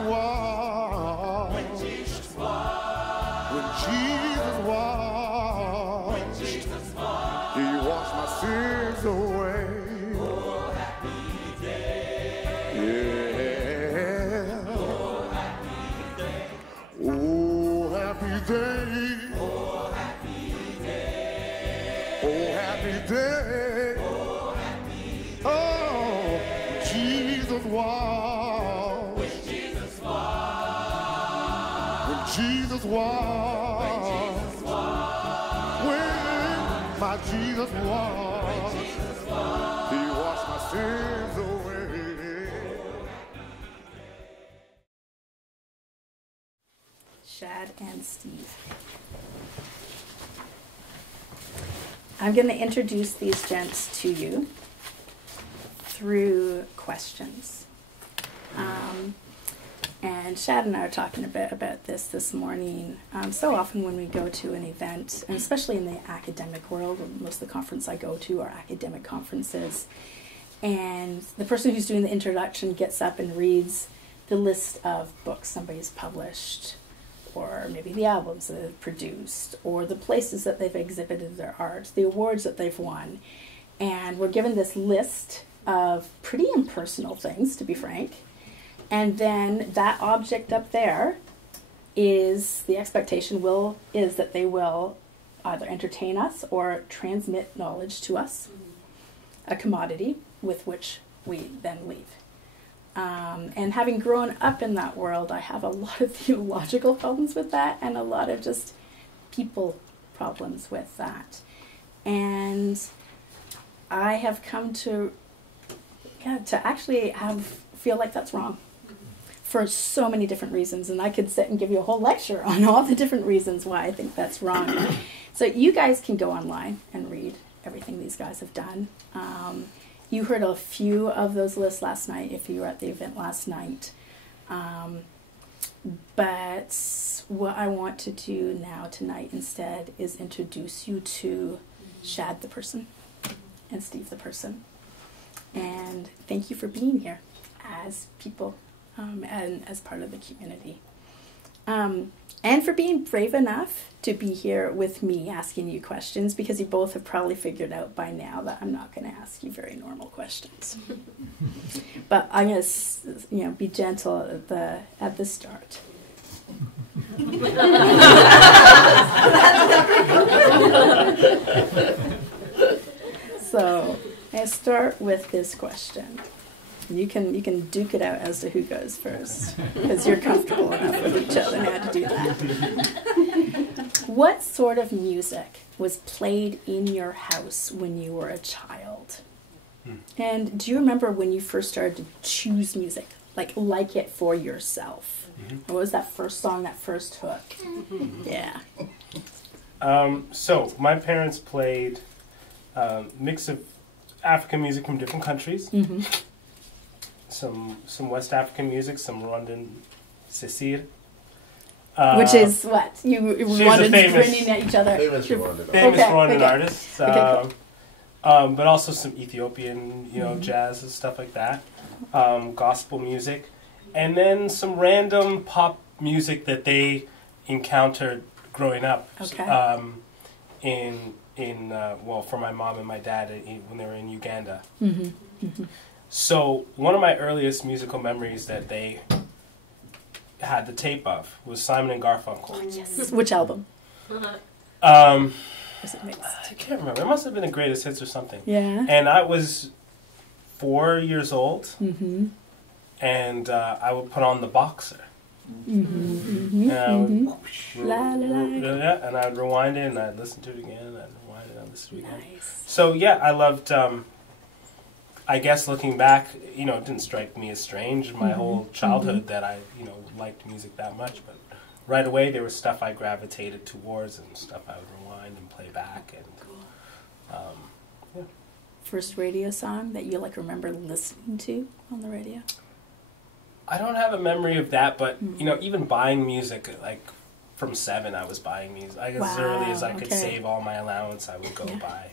was, when Jesus was, when Jesus was, when Jesus was, He washed my sins away. Oh, happy day. Yeah. Oh, happy day. Oh, happy day. Oh, happy day. Oh, happy day. Oh, happy day. Oh, Jesus was. When Jesus was. When Jesus was. When Jesus was. When my Jesus was. When Jesus was. He washed my sins away. Shad and Steve. I'm going to introduce these gents to you through questions. And Shad and I are talking a bit about this morning. So often when we go to an event, and especially in the academic world, most of the conferences I go to are academic conferences, and the person who's doing the introduction gets up and reads the list of books somebody's published, or maybe the albums that they've produced, or the places that they've exhibited their art, the awards that they've won. And we're given this list of pretty impersonal things, to be frank. And then that object up there is, the expectation is that they will either entertain us or transmit knowledge to us, a commodity with which we then leave. And having grown up in that world, I have a lot of theological problems with that and a lot of just people problems with that. And I have come to actually feel like that's wrong for so many different reasons. And I could sit and give you a whole lecture on all the different reasons why I think that's wrong. So you guys can go online and read everything these guys have done. You heard a few of those lists last night if you were at the event last night. But what I want to do now tonight instead is introduce you to Shad the person and Steve the person. And thank you for being here as people and as part of the community. And for being brave enough to be here with me asking you questions, because you both have probably figured out by now that I'm not going to ask you very normal questions. But I'm going to, be gentle at the start. So I start with this question. You can duke it out as to who goes first, because you're comfortable enough with each other now to do that. What sort of music was played in your house when you were a child? And do you remember when you first started to choose music, like it for yourself? What was that first song, that first hook? Yeah. So my parents played a mix of African music from different countries. Some West African music, some Rwandan Sisir. Which is what? Rwandans grinning at each other. Famous Rwandan Rwandan artists. Okay, cool. But also some Ethiopian, jazz and stuff like that. Gospel music. And then some random pop music that they encountered growing up. Okay. For my mom and my dad when they were in Uganda. So one of my earliest musical memories that they had the tape of was Simon and Garfunkel. Oh, yes. Which album? I can't remember. It must have been the Greatest Hits or something. Yeah. And I was 4 years old, and I would put on the Boxer. And I would rewind it, and I'd listen to it again, and I'd rewind it, and I'd listen to it again. Nice. So yeah, I loved. I guess looking back, it didn't strike me as strange my whole childhood that I, liked music that much. But right away, there was stuff I gravitated towards and stuff I would rewind and play back. And yeah. First radio song that you remember listening to on the radio? I don't have a memory of that, but even buying music, from 7, I was buying music. As early as I could save all my allowance, I would go buy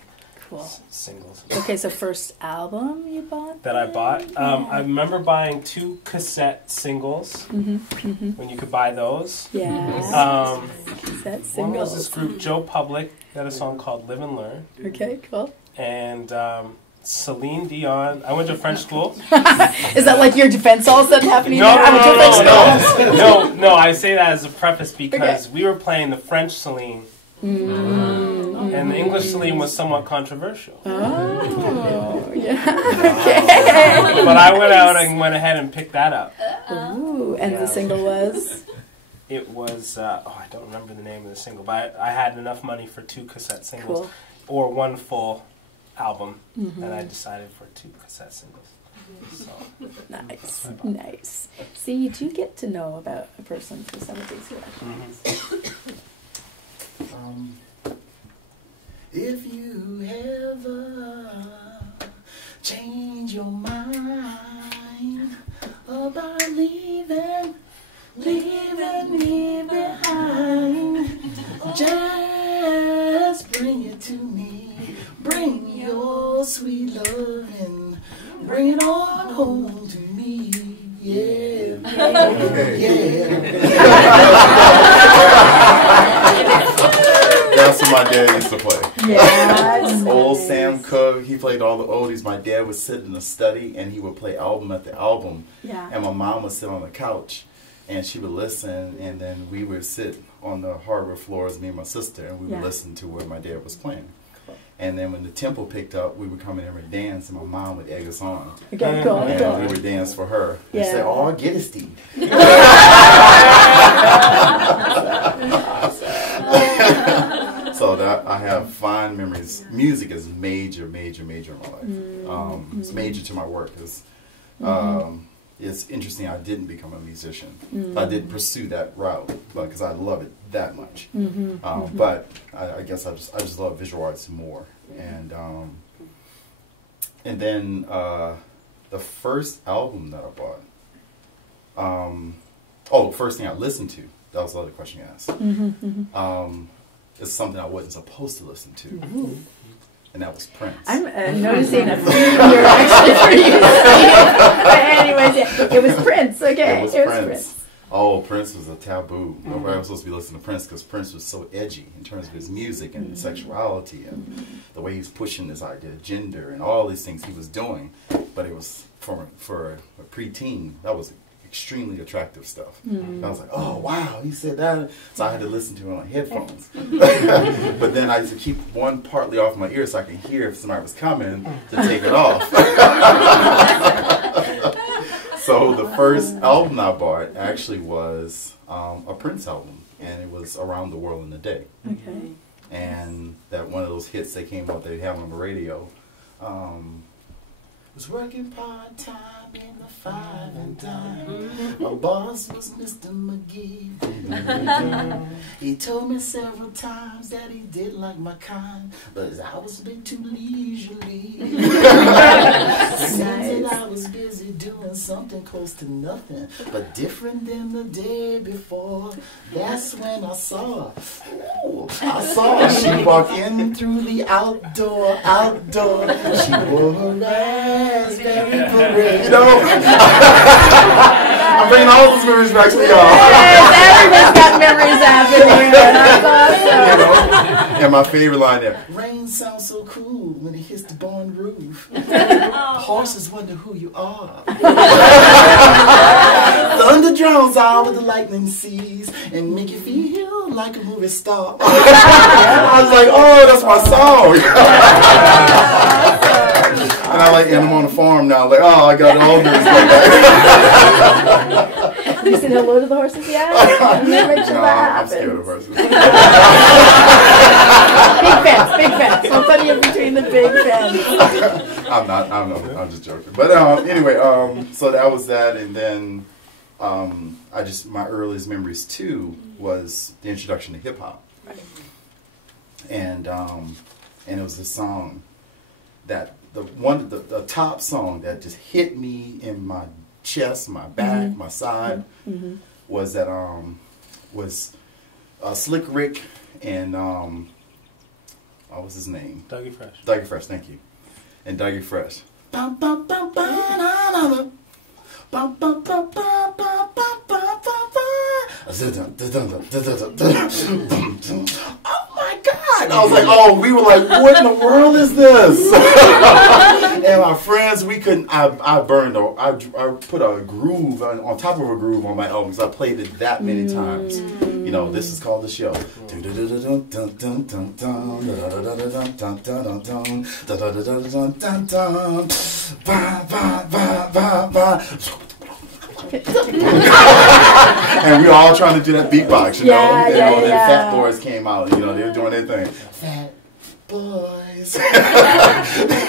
Cool. Singles. Okay, so first album you bought? That I bought. Yeah. I remember buying 2 cassette singles when you could buy those. Yeah. Cassette One singles. was this group, Joe Public, got a song called Live and Learn. Okay, cool. And Celine Dion. I went to French school. Is that like your defense all of a sudden happening? No, there? I went to French school. no. I say that as a preface because we were playing the French Celine. And the English Celine was somewhat controversial. Oh, yeah. Okay. But I went out and went ahead and picked that up. Ooh, and the single was? It was, I don't remember the name of the single, but I had enough money for 2 cassette singles or 1 full album, and I decided for 2 cassette singles. So, Nice, nice. See, you do get to know about a person through some of these reactions. If you ever change your mind about leaving me behind, just bring it to me. Bring your sweet loving. Bring it on home to me. Yeah. That's what my dad used to play. Yeah. Old Sam Cooke, he played all the oldies. My dad would sit in the study and he would play album after album. Yeah. And my mom would sit on the couch and she would listen, and then we would sit on the hardwood floors, me and my sister, and we would listen to what my dad was playing. And then when the tempo picked up, we would come in and we'd dance, and my mom would egg us on. Okay, cool, And cool. we would dance for her. Yeah. And say, oh, get it, Steve. So that I have fond memories. Music is major, major, major in my life. It's major to my work. It's interesting I didn't become a musician. I didn't pursue that route because I love it that much. But I guess I just love visual arts more. And then the first album that I bought, first thing I listened to, that was the other question you asked. It's something I wasn't supposed to listen to. And that was Prince. I'm noticing a theme here actually for you. But anyways, it was Prince. Okay, It was Prince. Oh, Prince was a taboo. Nobody was supposed to be listening to Prince because Prince was so edgy in terms of his music and sexuality and the way he was pushing this idea of gender and all these things he was doing. But it was for a preteen. That was extremely attractive stuff. I was like, oh wow, he said that. So I had to listen to it on headphones. But then I used to keep one partly off my ear so I could hear if somebody was coming to take it off. So the first album I bought actually was a Prince album, and it was Around the World in a Day. Okay. And that one of those hits that came out they had on the radio. Was working part-time in the 5 and dime. My boss was Mr. McGee. He told me several times that he didn't like my kind, but I was a bit too leisurely. Seems that I was busy doing something close to nothing, but different than the day before. That's when I saw her. Ooh, I saw her. She walked in through the outdoor. She wore her raspberry parade. You know? I'm bringing all those memories back to y'all. Yes, everyone's got memories happening. That's awesome. You know? And my favorite line there. Rain sounds so cool when it hits the barn roof. Horses wonder who you are. Thunder drowns out with the lightning seas and make you feel like a movie star. I was like, oh, that's my song. And I like Animal on the Farm now. Like, oh, I got all this. You said hello to the horses yet? Make sure that I'm happens. scared of horses. Big fence. I'll put you in between the big fence. I'm just joking. But anyway, so that was that, and then my earliest memories too was the introduction to hip hop, and it was a song that the top song that just hit me in my chest, my back, my side, was that Slick Rick and what was his name? Dougie Fresh. Dougie Fresh, thank you. And Dougie Fresh. Oh my God! I was like, oh, we were like, what in the world is this? And my friends, we couldn't. I put a groove on top of a groove on my album because I played it that many times. You know, this is called the show. And we were all trying to do that beatbox, you know. And then Fat Boys came out, you know, they were doing their thing. Fat Boys.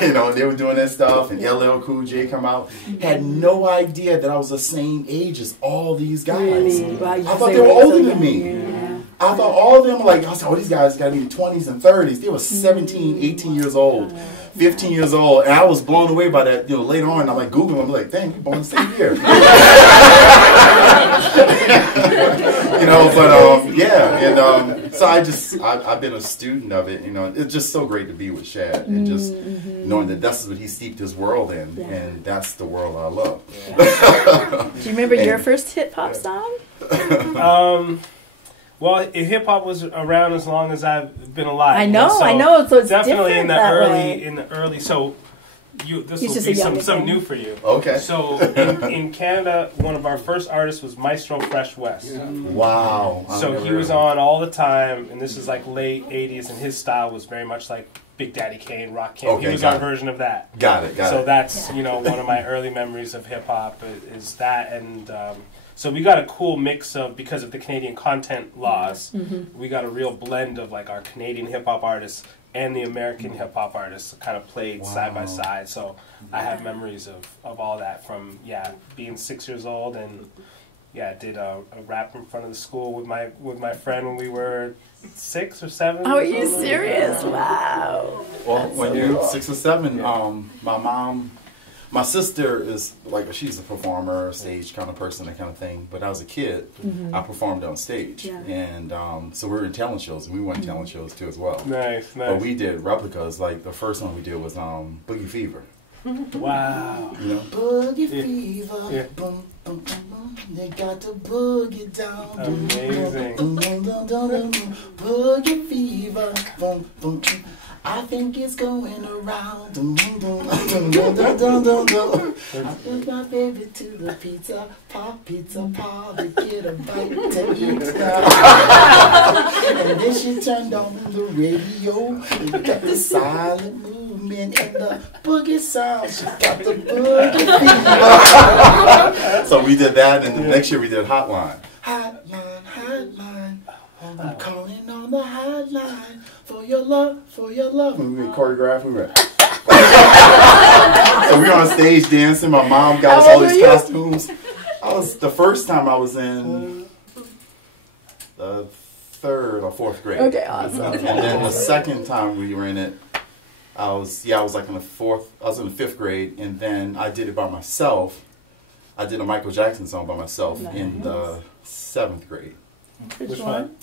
You know, they were doing that stuff, and LL Cool J come out. Had no idea that I was the same age as all these guys. Really? Wow, I thought they were older than me. I thought all of them were like, I was like, oh, these guys got to be 20s and 30s. They were 17, 18 years old, 15 years old. And I was blown away by that, you know, later on. I'm like, Googling, I'm like, dang, you're born the same year. You know, but yeah. And so I've been a student of it. You know, it's just so great to be with Shad and just knowing that that's what he steeped his world in. And that's the world I love. Do you remember your first hip hop song? Well, hip hop was around as long as I've been alive. I know. So it's definitely different in the early. So this will just be a some new for you. Okay. So in Canada, one of our first artists was Maestro Fresh West. Wow. So he was on all the time, and this is like late '80s, and his style was very much like Big Daddy Kane, Rock King. Okay, he was our version of that. Got it. So that's one of my early memories of hip hop is that and. So we got a cool mix of, because of the Canadian content laws, we got a real blend of like our Canadian hip-hop artists and the American hip-hop artists kind of played side by side. So I have memories of all that from, being 6 years old and, did a rap in front of the school with my friend when we were 6 or 7. Oh, are you serious? Wow. Well, when you're 6 or 7, my sister is like, she's a performer, stage kind of person, that kind of thing. But as a kid, I performed on stage. And so we were in talent shows, and we won talent shows too as well. Nice. But we did replicas. Like the first one we did was Boogie Fever. Wow. You know? Boogie Fever. Boom, boom, boom. They got to boogie down. Amazing. Boogie Fever. Boom, boom. I think it's going around. I took my baby to the pizza park to get a bite to eat. And then she turned on the radio. It got the silent movement and the boogie sound. She got the boogie fever. So we did that, and the next year we did Hotline. Hotline. I'm calling on the hotline for your love. And we choreographed. We were. So we were on stage dancing. My mom got us all these costumes. The first time I was in the 3rd or 4th grade. Okay, awesome. And then the second time we were in it, I was like in the 4th. I was in the 5th grade, and then I did it by myself. I did a Michael Jackson song by myself in the 7th grade. Which one?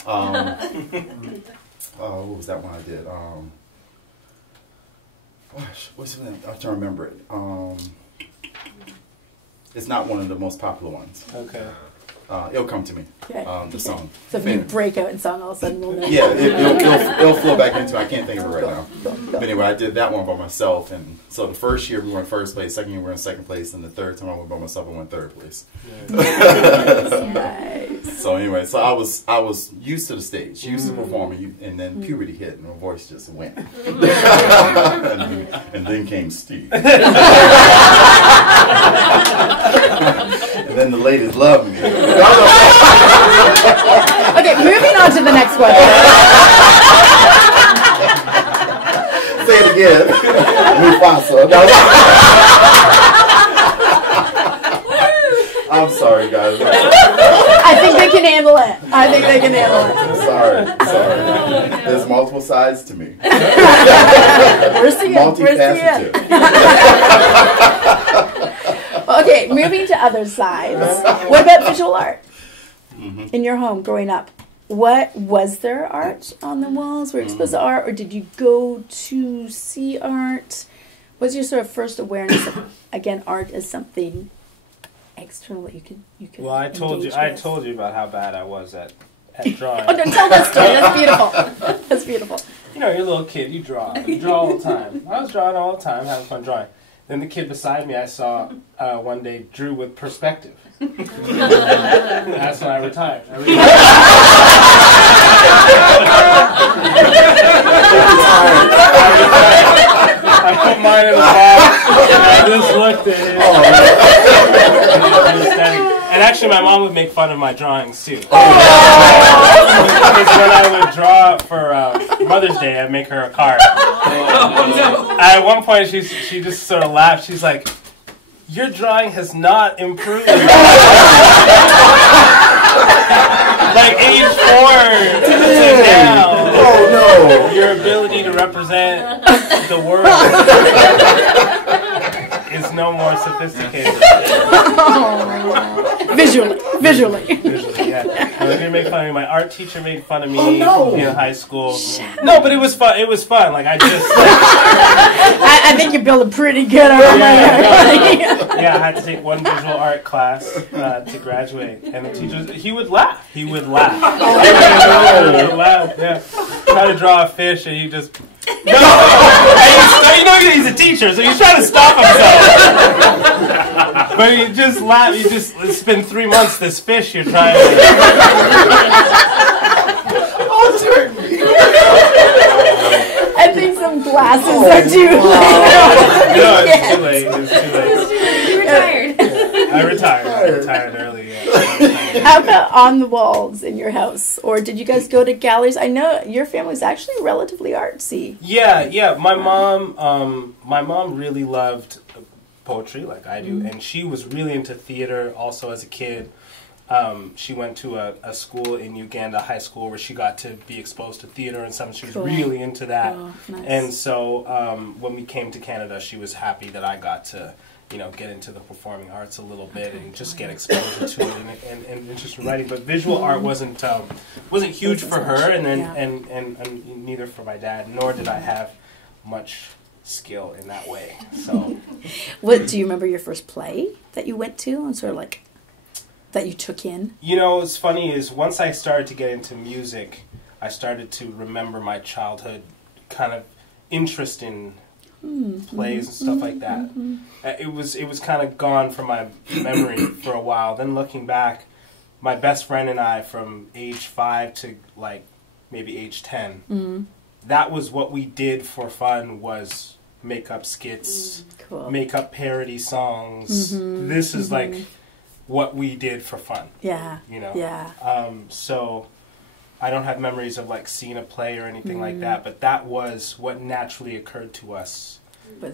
What was that one I did? What's the name? I can't remember it. It's not one of the most popular ones. Okay. It'll come to me. Okay. The song. So if you break out in song, all of a sudden we'll know. Yeah, it'll flow back into it. I can't think of it right now. But anyway, I did that one by myself, and so the first year we were in 1st place, second year we were in 2nd place, and the 3rd time I went by myself, I went 3rd place. Nice. So anyway, so I was used to the stage, used to performing, and then puberty hit, and my voice just went. and then came Steve. And then the ladies loved me. Okay, moving on to the next one. Say it again. Mufasa. I'm sorry, guys. I think they can handle it. Sorry. There's multiple sides to me. We're seeing Multifaceted. Okay, moving to other sides. What about visual art? In your home growing up, What was there art on the walls? Were you exposed to art, or did you go to see art? What's your sort of first awareness of, again, art as something external that you could? Well, I told you about how bad I was at drawing. Oh, no, tell that story. That's beautiful. That's beautiful. You know, you're a little kid. You draw all the time. I was drawing all the time, having fun drawing. Then the kid beside me, I saw one day, drew with perspective. That's when I retired. I put mine in the box, and I just looked at it. And actually, my mom would make fun of my drawings, too. Because when I would draw for Mother's Day, I'd make her a card. At one point, she just sort of laughed. She's like, your drawing has not improved. Like age 4 to now. Oh, no. Your ability to represent the world is no more sophisticated. Visually, yeah. They made fun of me. My art teacher made fun of me in high school. No, but it was fun. It was fun. Like I just. I think you're building pretty good over Yeah, I had to take one visual art class to graduate, and the teacher, he would laugh. He would laugh. Yeah. Try to draw a fish, and he just. No! You know he's a teacher, so he's trying to stop himself. But he just laugh. You just spend 3 months this fish you're trying to. Oh, it's hurting me. I think some glasses are too late. No, it's too late. You retired. I retired early. Yeah. How about on the walls in your house? Or did you guys go to galleries? I know your family's actually relatively artsy. Yeah. My mom really loved poetry like I do, and she was really into theater also as a kid. She went to a school in Uganda, high school, where she got to be exposed to theater and stuff. She was really into that. Oh, nice. And so when we came to Canada, she was happy that I got to, get into the performing arts a little bit and just get exposure to it and interest in writing. But visual art wasn't huge for her, and neither for my dad. Nor did I have much skill in that way. So, what do you remember your first play that you went to and sort of like that you took in? What's funny is once I started to get into music, I started to remember my childhood kind of interest in plays and stuff like that. It was kind of gone from my memory for a while. Then looking back, my best friend and I, from age 5 to like maybe age 10, that was what we did for fun, was make up skits, make up parody songs. This is like what we did for fun. Yeah. So I don't have memories of like seeing a play or anything like that, but that was what naturally occurred to us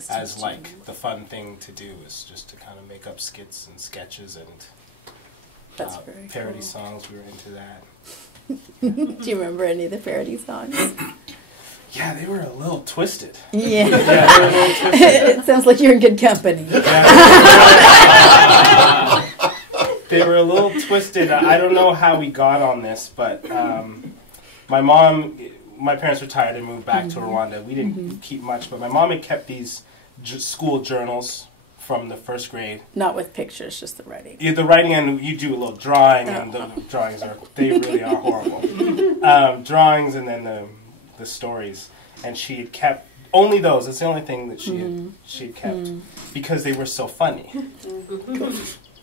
as like the fun thing to do, is just to kind of make up skits and sketches and parody songs. We were into that. Do you remember any of the parody songs? Yeah, they were a little twisted. Yeah. They were a little twisted. It sounds like you're in good company. They were a little twisted. I don't know how we got on this, but my parents retired and moved back to Rwanda. We didn't keep much, but my mom had kept these school journals from the first grade. Not with pictures, just the writing. Yeah, the writing, and you do a little drawing, and the drawings they really are horrible. Drawings and then the stories, and she had kept only those. It's the only thing that she had kept because they were so funny.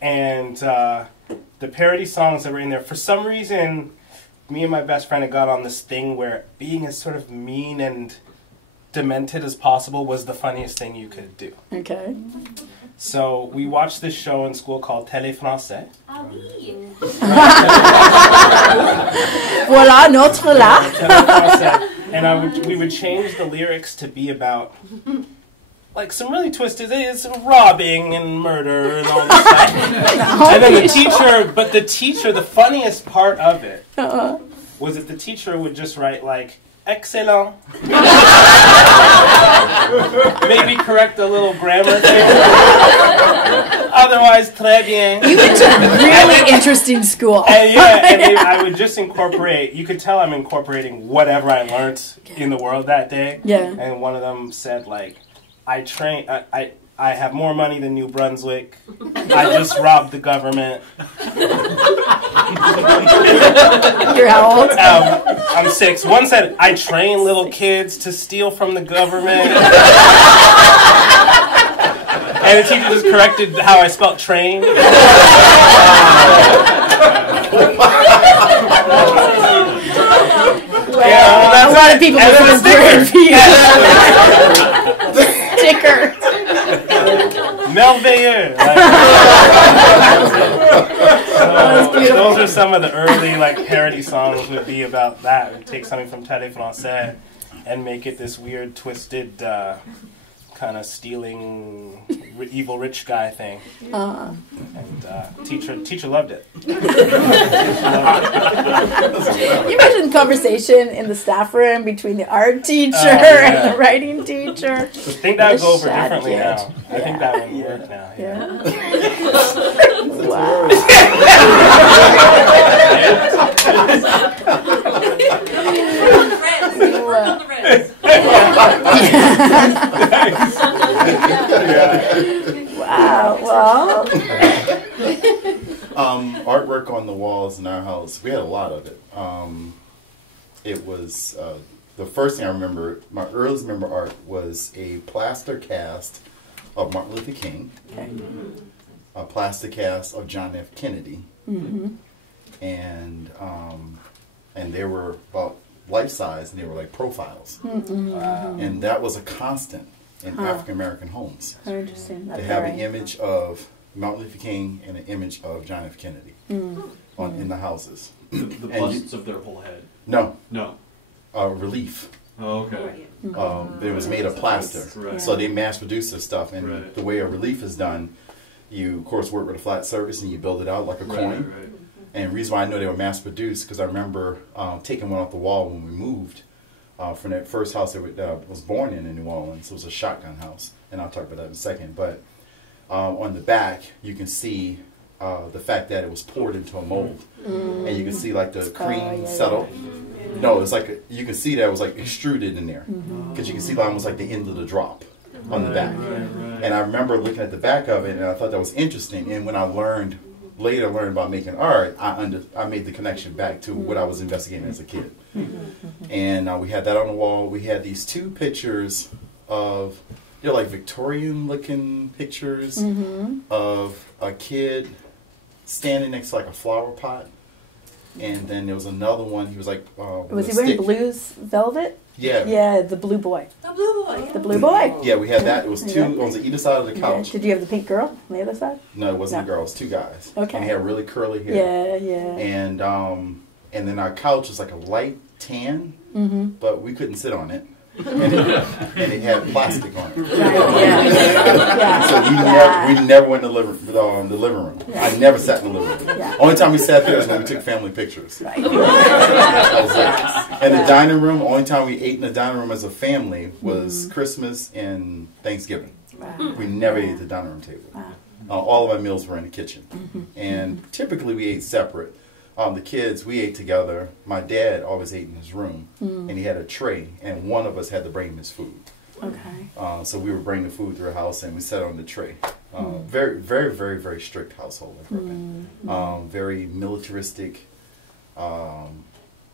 And the parody songs that were in there, for some reason, me and my best friend had got on this thing where being as sort of mean and demented as possible was the funniest thing you could do. Okay. So we watched this show in school called Télé Français. Voilà, notre là. And we would change the lyrics to be about like some really twisted, it's robbing and murder and all this stuff. And then the teacher, the funniest part of it was that the teacher would just write like, excellent. Maybe correct a little grammar thing. Otherwise, très bien. You went to a really interesting school. And yeah, and I would just incorporate, you could tell I'm incorporating whatever I learned in the world that day. Yeah. And one of them said, like, I have more money than New Brunswick. I just robbed the government. You're how old? I'm 6. One said, I train little kids to steal from the government. And the teacher just corrected how I spelled train. Yeah, that's a lot of people with a sticker. Merveilleux. So those are some of the early like parody songs would be about that. We'd take something from Télé Français and make it this weird, twisted, kind of stealing, evil rich guy thing. And teacher loved it. You imagine conversation in the staff room between the art teacher and the writing teacher. I think that would go over Shad differently kid. now. I think that wouldn't work now. Yeah. Wow. Well. Artwork on the walls in our house, we had a lot of it. It was the first thing I remember, my earliest memory art was a plaster cast of Martin Luther King, a plaster cast of John F. Kennedy, and they were about life size, and they were like profiles, and that was a constant in African American homes. Interesting. They have an image of Martin Luther King and an image of John F. Kennedy in the houses. The busts of their whole head. No. No. Relief. Oh, okay. It was made of plaster. Right. So they mass produce this stuff, and Right. the way a relief is done, you of course work with a flat surface and you build it out like a coin. Right. And the reason why I know they were mass produced, because I remember taking one off the wall when we moved from that first house that I was born in New Orleans. It was a shotgun house, and I'll talk about that in a second. But on the back, you can see the fact that it was poured into a mold, and you can see like the cream settle. No, it's like you can see that it was like extruded in there, because you can see that almost like the end of the drop on the back. And I remember looking at the back of it, and I thought that was interesting. And when I later learned about making art, I made the connection back to what I was investigating as a kid. And we had that on the wall. We had these two pictures of, like Victorian-looking pictures of a kid standing next to like a flower pot. And then there was another one. He was like, was he wearing blues velvet? Yeah. Yeah, the blue boy. The blue boy. The blue boy. Yeah, we had that. It was two on either side of the couch. Yeah. Did you have the pink girl on the other side? No, it wasn't a girl. It was two guys. Okay. And they had really curly hair. Yeah. And then our couch was like a light tan, but we couldn't sit on it. And it had plastic on it. So we never went to the living room. I never sat in the living room. Only time we sat there was when we took family pictures. Right. And the dining room, only time we ate in the dining room as a family was Christmas and Thanksgiving. Wow. We never ate at the dining room table. All of our meals were in the kitchen. And typically we ate separate. The kids, we ate together. My dad always ate in his room, and he had a tray, and one of us had to bring his food. Okay. So we would bring the food through the house, and we sat on the tray. Very, very, very, very strict household. Very militaristic,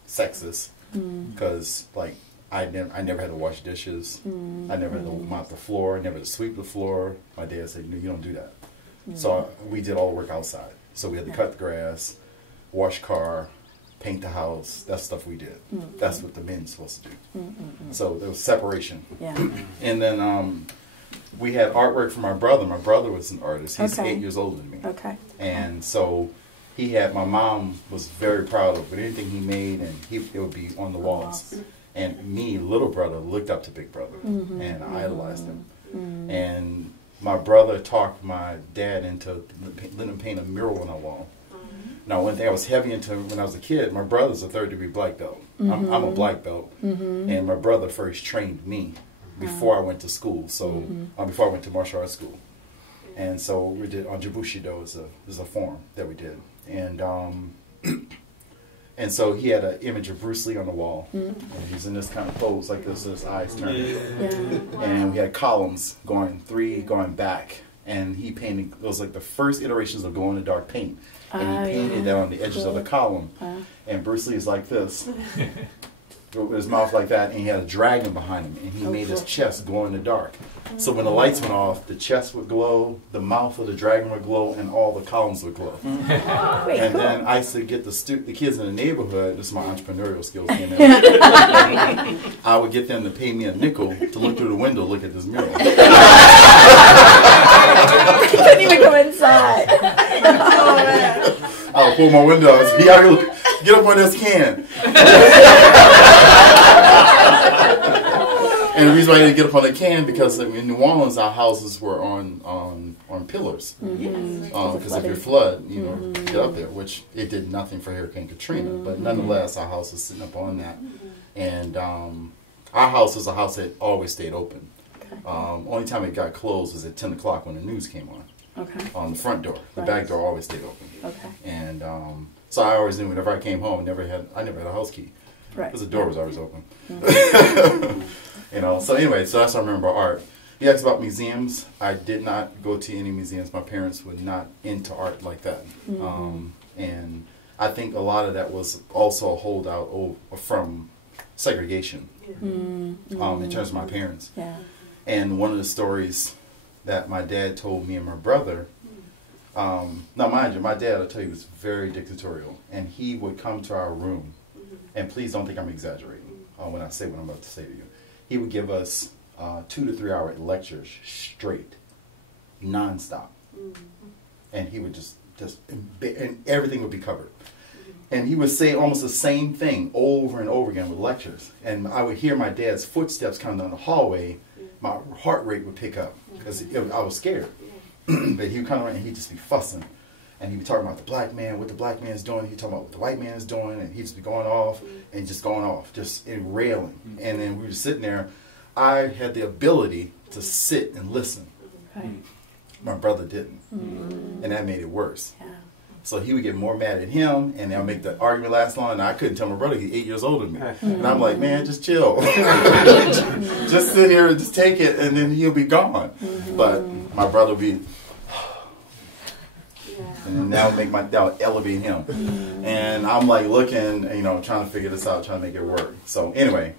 sexist, because like I never had to wash dishes. I never had to mop the floor. I never had to sweep the floor. My dad said, you don't do that. So we did all the work outside. So we had to cut the grass, wash car, paint the house. That's stuff we did. That's what the men's supposed to do. So there was separation. Yeah. And then we had artwork from my brother. My brother was an artist. He's 8 years older than me. Okay. And so my mom was very proud of anything he made, and it would be on the walls. And me, little brother, looked up to Big Brother, and I idolized him. And my brother talked my dad into letting him paint a mural on our wall. Now, one thing I was heavy into when I was a kid, my brother's a 3rd-degree black belt. I'm a black belt. And my brother first trained me before I went to school, so before I went to martial arts school. And so we did on Jibushido is a form that we did. And so he had an image of Bruce Lee on the wall. And he's in this kind of pose like this, with his eyes turning. And we had columns going back. And he painted, it was like the first iterations of glow-in-the-dark paint. And he painted that on the edges of the column. And Bruce Lee is like this, with his mouth like that, and he had a dragon behind him. And he made his chest glow in the dark. So when the lights went off, the chest would glow, the mouth of the dragon would glow, and all the columns would glow. And then I used to get the kids in the neighborhood, this is my entrepreneurial skills came in, I would get them to pay me a nickel to look through the window, look at this mural. You couldn't even go inside. I would pull my window out and say, get up on this can. And the reason why I didn't get up on the can, because in New Orleans, our houses were on pillars. Because if you flood, get up there, which it did nothing for Hurricane Katrina. But nonetheless, our house was sitting up on that. And our house was a house that always stayed open. Only time it got closed was at 10 o'clock when the news came on. On the front door. The back door always stayed open. And so I always knew whenever I came home, I never had a house key. Because the door was always open. So anyway, so that's what I remember about art. You asked about museums. I did not go to any museums. My parents were not into art like that. And I think a lot of that was also a holdout from segregation in terms of my parents. And one of the stories that my dad told me and my brother, now mind you, my dad, I'll tell you, was very dictatorial. And he would come to our room, and please don't think I'm exaggerating when I say what I'm about to say to you. He would give us 2 to 3 hour lectures straight, nonstop. And he would just and everything would be covered. And he would say almost the same thing over and over again with lectures. And I would hear my dad's footsteps coming down the hallway. My heart rate would pick up because I was scared. But he would come around and he'd just be fussing. And he'd be talking about the black man, what the black man is doing. He'd talk about what the white man is doing. And he'd just be going off and just going off, just railing. And then we were just sitting there. I had the ability to sit and listen. My brother didn't. And that made it worse. So he would get more mad at him, and they'll make the argument last long. And I couldn't tell my brother, he's 8 years older than me. And I'm like, man, just chill. Just sit here and just take it, and then he'll be gone. But my brother would be, and then that'll elevate him. And I'm like looking, trying to figure this out, trying to make it work. So anyway,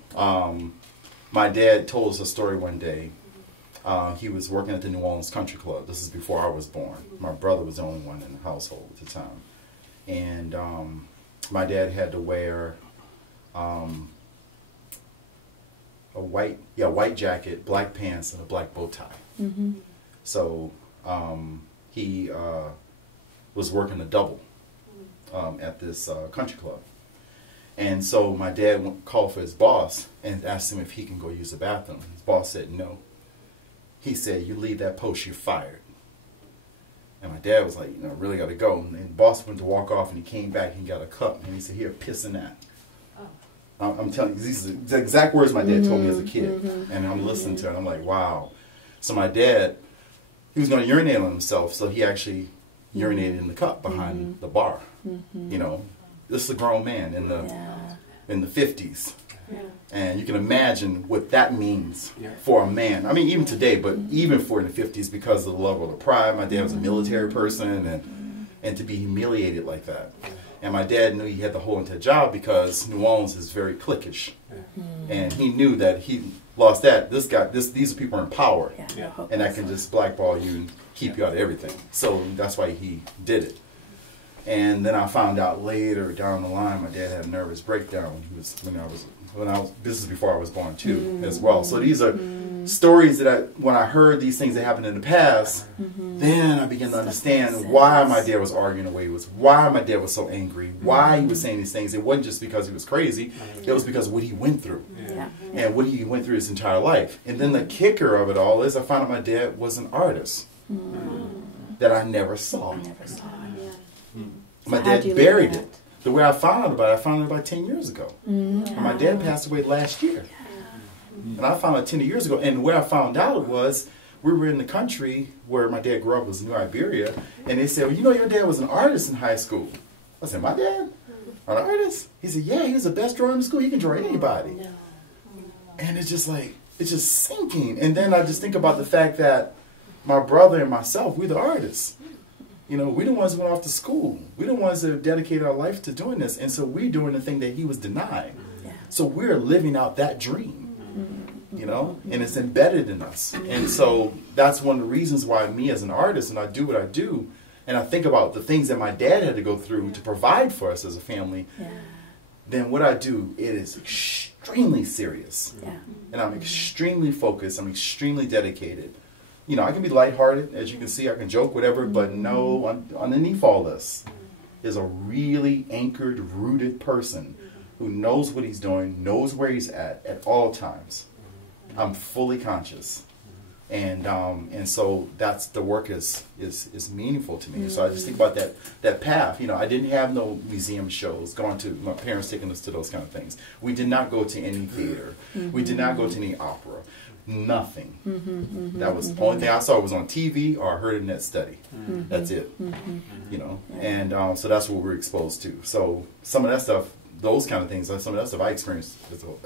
my dad told us a story one day. He was working at the New Orleans Country Club. This is before I was born. My brother was the only one in the household at the time. And my dad had to wear a white jacket, black pants, and a black bow tie. So he was working a double at this country club. And so my dad called for his boss and asked him if he can go use the bathroom. His boss said no. He said, you leave that post, you're fired. And my dad was like, really got to go. And the boss went to walk off, and he came back and got a cup. And he said, here, piss in that. I'm telling you, these are the exact words my dad told me as a kid. And I'm listening to it, and I'm like, wow. So my dad, he was going to urinate on himself, so he actually urinated in the cup behind the bar. This is a grown man in the 50s. And you can imagine what that means for a man. I mean, even today, but even for in the 50s, because of the level of the pride. My dad was a military person, and to be humiliated like that. And my dad knew he had to hold into a job because New Orleans is very cliquish. And he knew that he lost that. These are people in power. And that can just blackball you and keep you out of everything. So that's why he did it. And then I found out later down the line, my dad had a nervous breakdown. This is before I was born too, as well. So these are stories that when I heard these things that happened in the past, then I began to understand why my dad was arguing the way he was, why my dad was so angry, why he was saying these things. It wasn't just because he was crazy, it was because of what he went through. And what he went through his entire life. And then the kicker of it all is I found out my dad was an artist that I never saw. My My How'd dad you buried learn it. The way I found out about it, I found out about 10 years ago. And my dad passed away last year. And I found out 10 years ago. And where I found out was, we were in the country where my dad grew up, was New Iberia. And they said, well, you know, your dad was an artist in high school. I said, my dad? An artist? He said, yeah, he was the best drawer in the school. He can draw anybody. And it's just like, it's just sinking. And then I just think about the fact that my brother and myself, we're the artists. You know, we're the ones who went off to school. We're the ones that have dedicated our life to doing this. And so we're doing the thing that he was denying. So we're living out that dream, you know, and it's embedded in us. And so that's one of the reasons why me as an artist, and I do what I do, and I think about the things that my dad had to go through to provide for us as a family, then what I do, it is extremely serious. And I'm extremely focused. I'm extremely dedicated. You know, I can be lighthearted, as you can see, I can joke, whatever, but no, underneath all this is a really anchored, rooted person who knows what he's doing, knows where he's at all times. I'm fully conscious. And so that's, the work is meaningful to me. So I just think about that path. You know, I didn't have no museum shows, going to, my parents taking us to those kind of things. We did not go to any theater. We did not go to any opera. Nothing. That was the only thing I saw was on TV or I heard in that study. That's it. You know, and so that's what we're exposed to. So some of that stuff, those kind of things, some of that stuff I experienced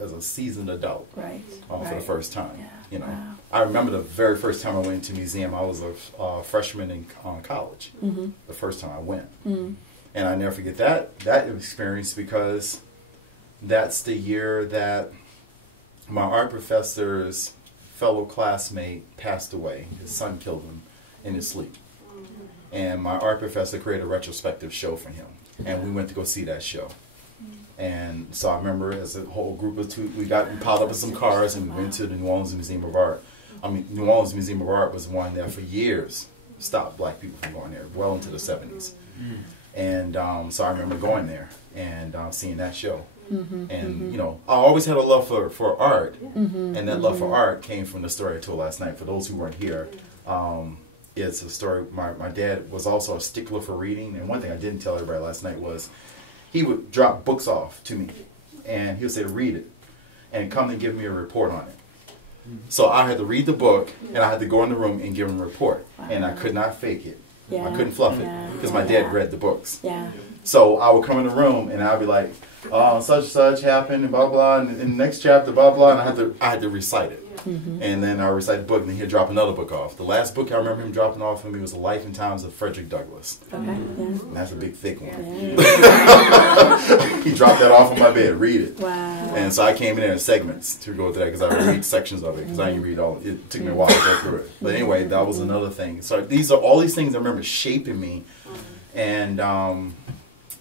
as a seasoned adult for the first time. You know, I remember the very first time I went to a museum. I was a freshman in college. The first time I went, and I never forget that experience, because that's the year that my art professor's fellow classmate passed away. His son killed him in his sleep. And my art professor created a retrospective show for him. And we went to go see that show. And so I remember, as a whole group of two, we piled up in some cars and we went to the New Orleans Museum of Art. I mean, New Orleans Museum of Art was one that for years stopped black people from going there, well into the 70s. And so I remember going there and seeing that show. And you know, I always had a love for art, and that love for art came from the story I told last night. For those who weren't here, it's a story. My dad was also a stickler for reading, and one thing I didn't tell everybody last night was he would drop books off to me, and he would say, read it, and come and give me a report on it. So I had to read the book, and I had to go in the room and give him a report, and I could not fake it. I couldn't fluff it, because my dad read the books. So I would come in the room, and I'd be like, such and such happened, and blah blah, and in the next chapter, blah blah, and I had to recite it. And then I recite the book, and then he'd drop another book off. The last book I remember him dropping off for me was The Life and Times of Frederick Douglass. And that's a big thick one. He dropped that off on my bed. Read it. And so I came in there in segments to go through that, because I would read sections of it, because I didn't read all. It took me a while to go through it. But anyway, that was another thing. So these are all these things I remember shaping me, and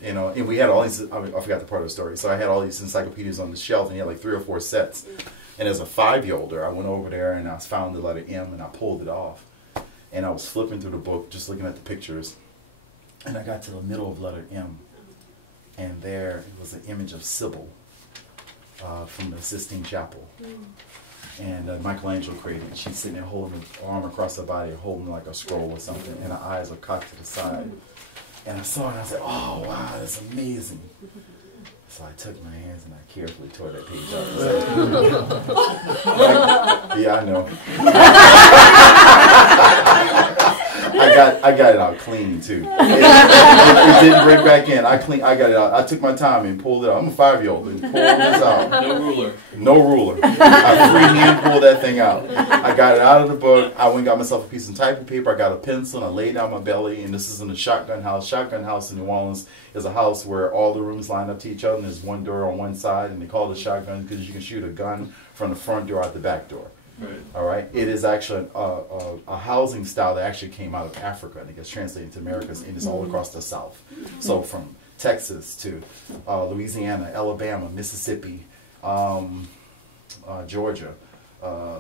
you know, and we had all these. I forgot the part of the story. So I had all these encyclopedias on the shelf, and he had like 3 or 4 sets. And as a 5-year-older, I went over there and I found the letter M, and I pulled it off. And I was flipping through the book, just looking at the pictures. And I got to the middle of letter M, and there was an image of Sybil from the Sistine Chapel. And Michelangelo created it. She's sitting there holding her arm across her body, holding like a scroll or something, and her eyes are cocked to the side. And I saw it, and I said, oh, wow, that's amazing. So I took my hands and I carefully tore that page out. Yeah, I know. I got it out clean too. It didn't break back in. I got it out. I took my time and pulled it out. I'm a 5-year-old and pulled this out. No ruler. No ruler. I freehand pulled that thing out. I got it out of the book. I went and got myself a piece of typing paper. I got a pencil and I laid down my belly. And this is in the Shotgun House. Shotgun House in New Orleans is a house where all the rooms line up to each other, and there's one door on one side, and they call it a shotgun because you can shoot a gun from the front door out the back door. Right. All right. It is actually a housing style that actually came out of Africa, and it gets translated to Americas, and it's all across the South. So from Texas to Louisiana, Alabama, Mississippi, Georgia,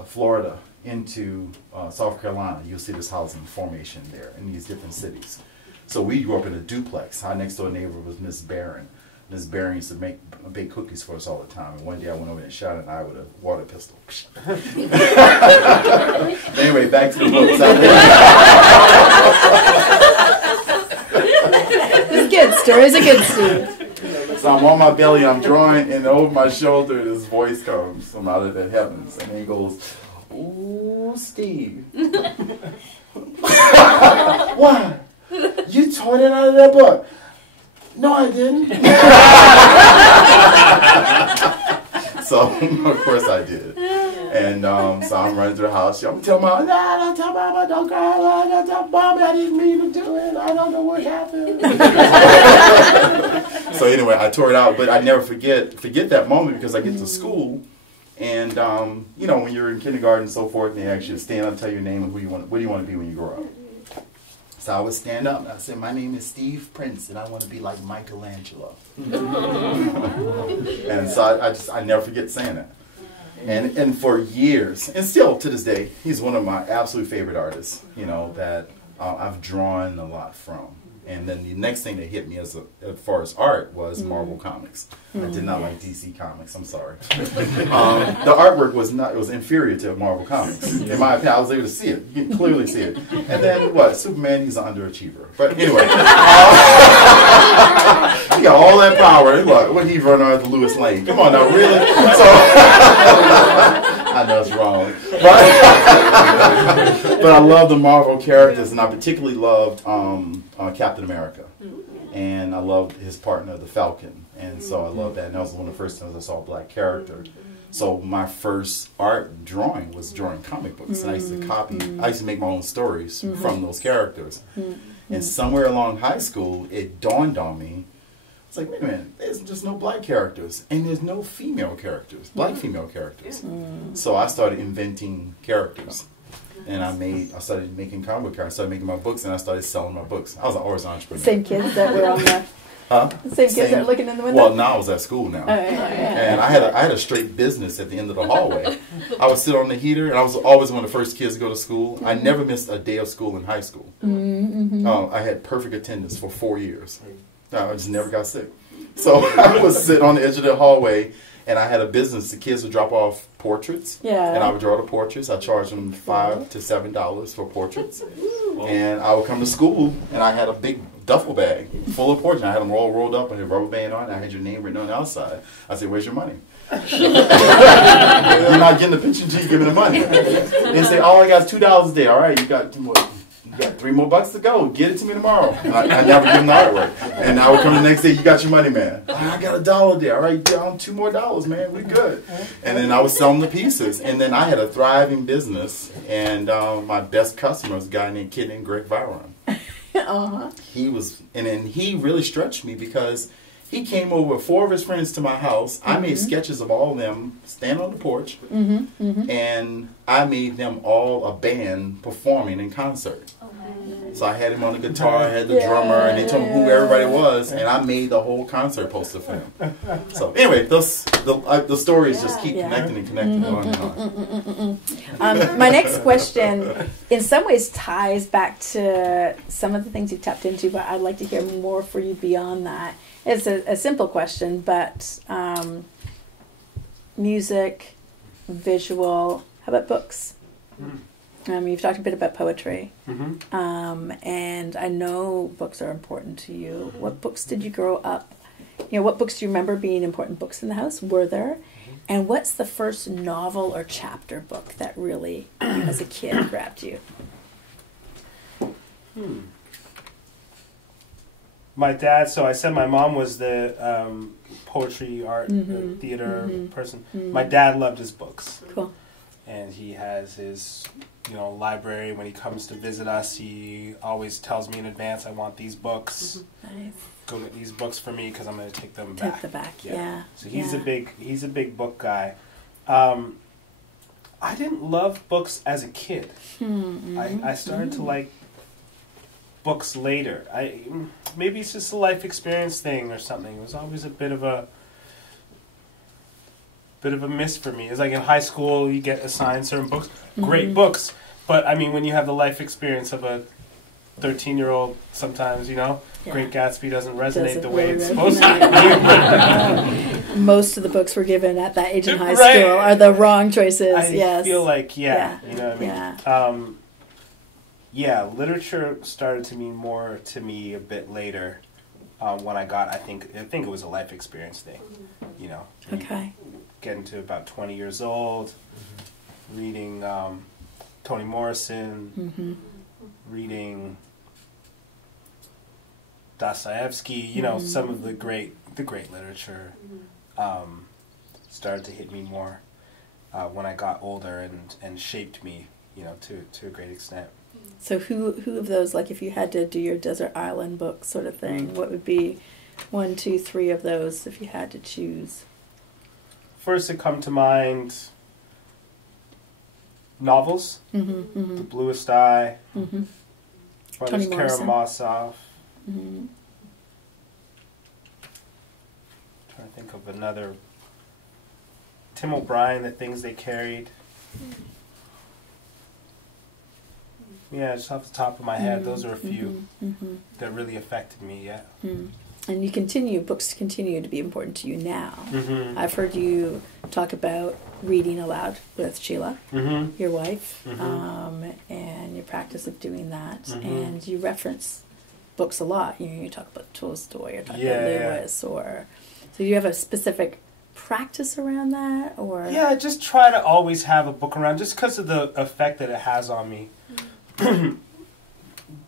Florida, into South Carolina, you'll see this housing formation there in these different cities. So we grew up in a duplex. Our next door neighbor was Miss Barron. Miss Barron used to bake cookies for us all the time. And one day I went over and shot an eye with a water pistol. Anyway, back to the books. This is good stories are good, Steve. So I'm on my belly, I'm drawing, and over my shoulder, this voice comes from out of the heavens, and he goes, "Ooh, Steve, what? You tore it out of that book?" "No, I didn't." So of course I did. And so I'm running through the house. I'm telling Mom, "Nah, don't tell Mama, don't cry. Don't tell Mommy, I didn't mean to do it. I don't know what happened." So anyway, I tore it out, but I never forget that moment because I get to school, and you know, when you're in kindergarten and so forth, and they ask you to stand up, and tell your name, and what do you want to be when you grow up. So I would stand up and I said, "My name is Steve Prince, and I want to be like Michelangelo." And so I never forget saying that. And for years, and still to this day, he's one of my absolute favorite artists, you know, that I've drawn a lot from. And then the next thing that hit me as far as art was Marvel Comics. I did not like DC Comics, I'm sorry. The artwork was inferior to Marvel Comics. In my opinion, I was able to see it. You can clearly see it. And then what? Superman, he's an underachiever. But anyway. He got all that power. Look, what he run out of Lewis Lane. Come on now, really? So I know it's wrong. But I love the Marvel characters, and I particularly loved Captain America. And I loved his partner, the Falcon. And so I loved that. And that was one of the first times I saw a black character. So my first art drawing was drawing comic books. And I used to I used to make my own stories from those characters. And somewhere along high school, it dawned on me, it's like, wait a minute, there's just no black characters. And there's no female characters, black female characters. So I started inventing characters. And I started making comic book characters. I started making my books, and I started selling my books. I was always an entrepreneur. Same kids that were on the... Same kids that were looking in the window? Well, now I was at school now. And I had a straight business at the end of the hallway. I would sit on the heater, and I was always one of the first kids to go to school. I never missed a day of school in high school. I had perfect attendance for 4 years. I just never got sick. So I would sit on the edge of the hallway, and I had a business. The kids would drop off portraits, and I would draw the portraits. I charged them $5 to $7 for portraits. And I would come to school, and I had a big duffel bag full of portraits. I had them all rolled up and a rubber band on it. I had your name written on the outside. I said, "Where's your money?" You're not getting the pension until you give me the money. They say, "All I got is $2 a day." "All right, you got $3 more bucks to go. Get it to me tomorrow." I never give them the artwork. And I would come the next day, "You got your money, man." "I got $1 there." "All right, down $2 more, man. We good." And then I was selling the pieces. And then I had a thriving business. And my best customer was a guy named Greg Viron. He really stretched me because he came over with 4 of his friends to my house. I made sketches of all of them stand on the porch, and I made them all a band performing in concert. So I had him on the guitar, I had the drummer, and they told me who everybody was, and I made the whole concert poster for him. So anyway, the stories just keep connecting and connecting on and on. My next question, in some ways, ties back to some of the things you tapped into, but I'd like to hear more for you beyond that. It's a simple question, but music, visual, how about books? You've talked a bit about poetry, and I know books are important to you. What books did you grow up? What books do you remember being important books in the house? Were there? And what's the first novel or chapter book that really, as a kid, grabbed you? My dad, so I said my mom was the poetry, art, theater person. My dad loved his books. Cool. And he has his, library. When he comes to visit us, he always tells me in advance, "I want these books. Nice. Go get these books for me because I'm going to take them back." Take them back, yeah. So he's a big book guy. I didn't love books as a kid. I started to like books later. Maybe it's just a life experience thing or something. It was always a bit of a miss for me. It's like in high school, you get assigned certain books, great books, but when you have the life experience of a 13-year-old, sometimes Great Gatsby doesn't resonate the way it's supposed to. Most of the books were given at that age in high school are the wrong choices. I feel like you know what I mean. Literature started to mean more to me a bit later. when I got, I think it was a life experience thing, you know. Okay. Getting to about 20 years old, reading Toni Morrison, reading Dostoevsky, you know, some of the great literature started to hit me more when I got older and shaped me, you know, to a great extent. So who of those, like if you had to do your desert island book sort of thing, what would be 1, 2, 3 of those if you had to choose? First that come to mind, novels, The Bluest Eye, Brothers Toni Morrison. Karamazov. Trying to think of another. Tim O'Brien, The Things They Carried. Yeah, just off the top of my head, those are a few that really affected me, yeah. And books continue to be important to you now. I've heard you talk about reading aloud with Sheila, your wife, and your practice of doing that. And you reference books a lot. You talk about Tolstoy or talk about Lewis, or so you have a specific practice around that, or yeah, I just try to always have a book around, just because of the effect that it has on me.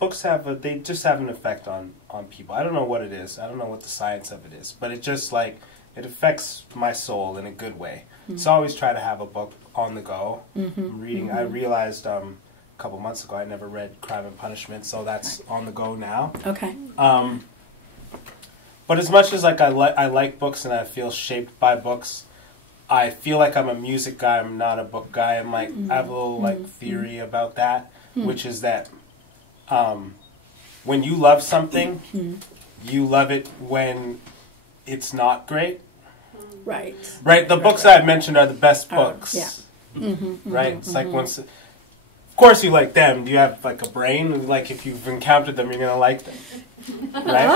Books they just have an effect on people. I don't know what it is. I don't know what the science of it is, but it just it affects my soul in a good way. So I always try to have a book on the go. Reading. I realized a couple months ago I never read Crime and Punishment, so that's on the go now. Okay. But as much as I like books and I feel shaped by books, I feel like I'm a music guy. I'm not a book guy. I have a little theory about that, which is that when you love something, you love it when it's not great. Right. Right. The books I've mentioned are the best books. Yeah. Right. It's like once. Of course, you like them. Do you have a brain? Like if you've encountered them, you're gonna like them. Right?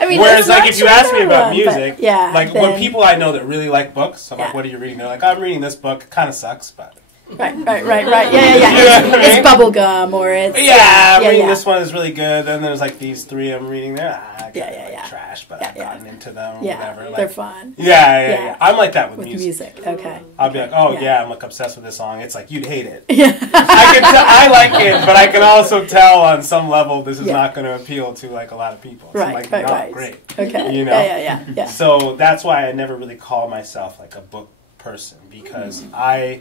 Whereas if you ask me about music, when people I know that really like books, I'm like, what are you reading? They're like, I'm reading this book. It kind of sucks, but Right. Yeah. It's bubblegum, or it's I'm reading this one is really good. Then there's these 3 I'm reading there. Trash, but I've gotten into them or whatever. They're fun. Yeah. I'm like that with music. Okay. I'll be like, I'm obsessed with this song. It's like you'd hate it. I like it, but I can also tell on some level this is not going to appeal to a lot of people. So Right. Great. Okay. You know. Yeah. So that's why I never really call myself a book person, because I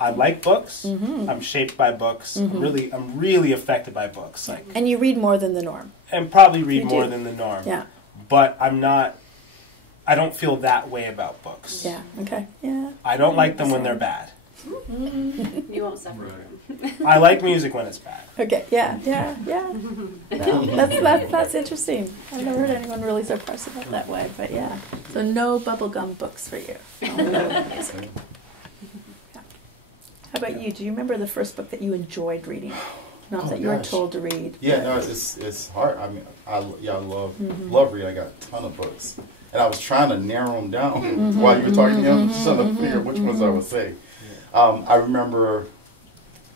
like books. I'm shaped by books. I'm really affected by books. And you read more than the norm. And probably read more than the norm. Yeah. But I don't feel that way about books. Yeah. Okay. Yeah. I don't like them when they're bad. You won't suffer from them. I like music when it's bad. Okay. Yeah. No, that's interesting. I've never heard anyone really so personal that way. But yeah. So no bubblegum books for you. Music. How about you? Do you remember the first book that you enjoyed reading? Not that you were told to read. Yeah, no, it's hard. I mean, I love reading. I got a ton of books, and I was trying to narrow them down while you were talking. I was trying to figure which ones I would say. I remember,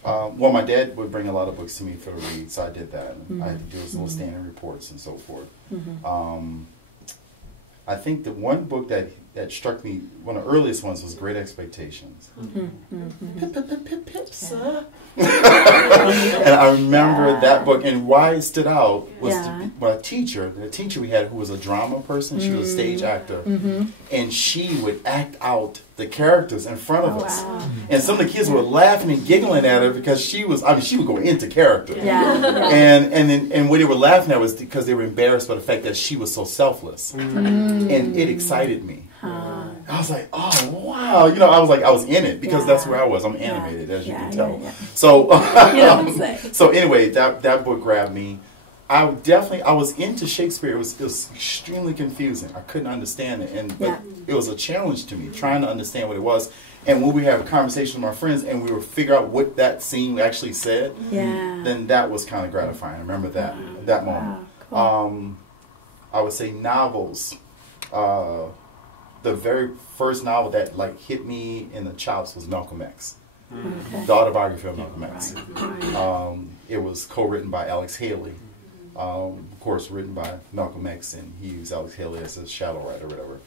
my dad would bring a lot of books to me for the read, so I did that. I had to do his little standing reports and so forth. I think the one book that struck me, one of the earliest ones, was Great Expectations. And I remember that book, and why it stood out was the teacher we had, who was a drama person. She was a stage actor, and she would act out the characters in front of us. And some of the kids were laughing and giggling at her because she would go into character. And what they were laughing at was because they were embarrassed by the fact that she was so selfless. And it excited me. I was like, oh wow, I was in it because that's where I was. I'm animated, as you can tell. So, so anyway, that book grabbed me. I was into Shakespeare. It was extremely confusing. I couldn't understand it, but it was a challenge to me trying to understand what it was. And when we have a conversation with my friends and we would figure out what that scene actually said, then that was kind of gratifying. I remember that moment. Cool. I would say novels. The very first novel that hit me in the chops was Malcolm X, the autobiography of Malcolm X. It was co-written by Alex Haley, Of course, written by Malcolm X, and he used Alex Haley as a shadow writer or whatever.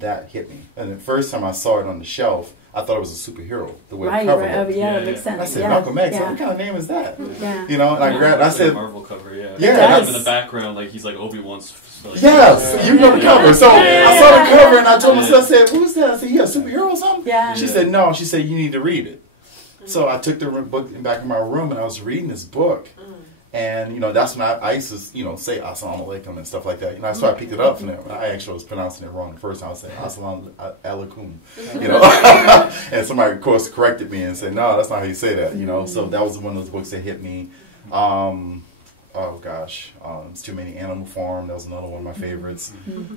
That hit me. And the first time I saw it on the shelf, I thought it was a superhero, the way the cover looked. Yeah, that makes sense. I said, Malcolm X, what kind of name is that? Yeah. You know, and I grabbed, I Like said, a Marvel cover, yeah. Yeah. In the background, like he's like Obi-Wan's. Like, yes, you know the cover. So I saw the cover and I told myself, I said, who's that? I said, yeah, superhero or something? Yeah. She said, no. She said, you need to read it. So I took the book in back in my room and I was reading this book. And, you know, that's when I used to, you know, say Assalamu alaikum and stuff like that. You know, so I picked it up from them. I actually was pronouncing it wrong the first time. I was saying Assalamu alaikum, you know. And somebody, of course, corrected me and said, no, that's not how you say that, you know. So that was one of those books that hit me. Oh, gosh. It's Too Many Animal Farm. That was another one of my favorites.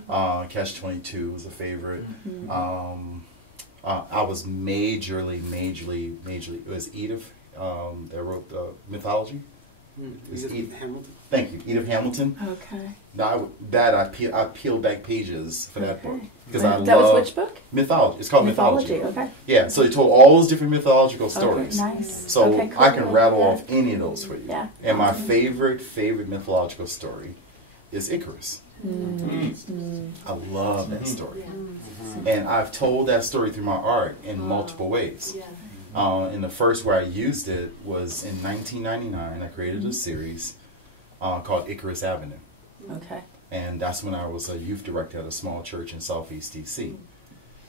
Catch-22 was a favorite. I was majorly, it was Edith that wrote Mythology. Edith Hamilton. Thank you, Edith Hamilton. Okay. Now, I peeled back pages for that book because I that love was which book? Mythology. It's called Mythology. Okay. Yeah, so it told all those different mythological stories. Okay, nice. So okay, cool. I can rattle off any of those for you. Yeah. And my favorite mythological story is Icarus. I love that story. And I've told that story through my art in multiple ways. And the first where I used it was in 1999. I created a series called Icarus Avenue. Okay. And that's when I was a youth director at a small church in Southeast DC.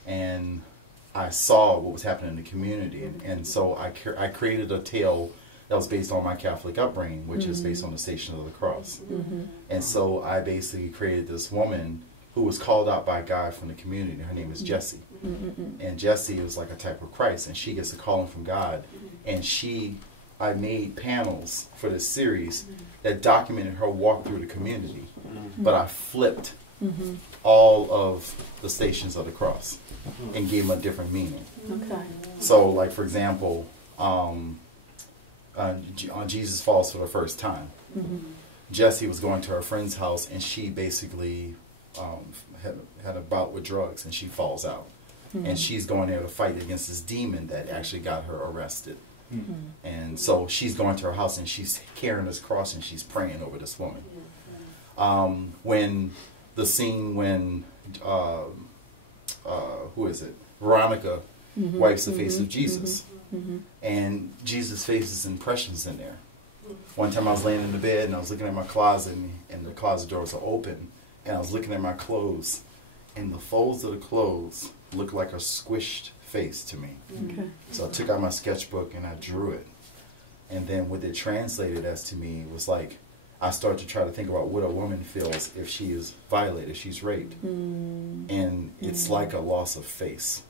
And I saw what was happening in the community. And so I created a tale that was based on my Catholic upbringing, which is based on the Station of the Cross. And so I basically created this woman who was called out by a guy from the community. Her name is Jessie. And Jessie is like a type of Christ, and she gets a calling from God. And I made panels for this series that documented her walk through the community. But I flipped all of the Stations of the Cross and gave them a different meaning. Okay. So, like, for example, Jesus Falls for the First Time. Jessie was going to her friend's house, and she basically had a bout with drugs, and she falls out. And she's going there to fight against this demon that actually got her arrested. And so she's going to her house, and she's carrying this cross, and she's praying over this woman. When who is it? Veronica wipes the face of Jesus. And Jesus' face is impressions in there. One time I was laying in the bed, and I was looking at my closet, and the closet doors are open. And I was looking at my clothes, and the folds of the clothes looked like a squished face to me. Okay. So I took out my sketchbook and I drew it. And then what it translated as to me was like, I started to try to think about what a woman feels if she is violated, if she's raped. And it's like a loss of face,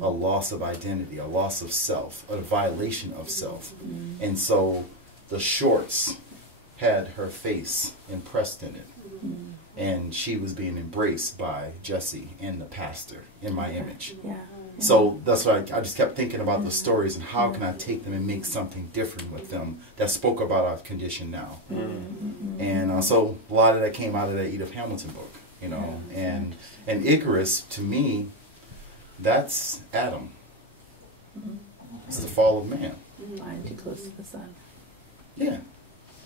a loss of identity, a loss of self, a violation of self. And so the shorts had her face impressed in it. And she was being embraced by Jessie and the pastor in my image. Yeah. So that's why I just kept thinking about the stories and how can I take them and make something different with them that spoke about our condition now. And so a lot of that came out of that Edith Hamilton book, you know. And Icarus, to me, that's Adam. It's the fall of man. Flying too close to the sun. Yeah.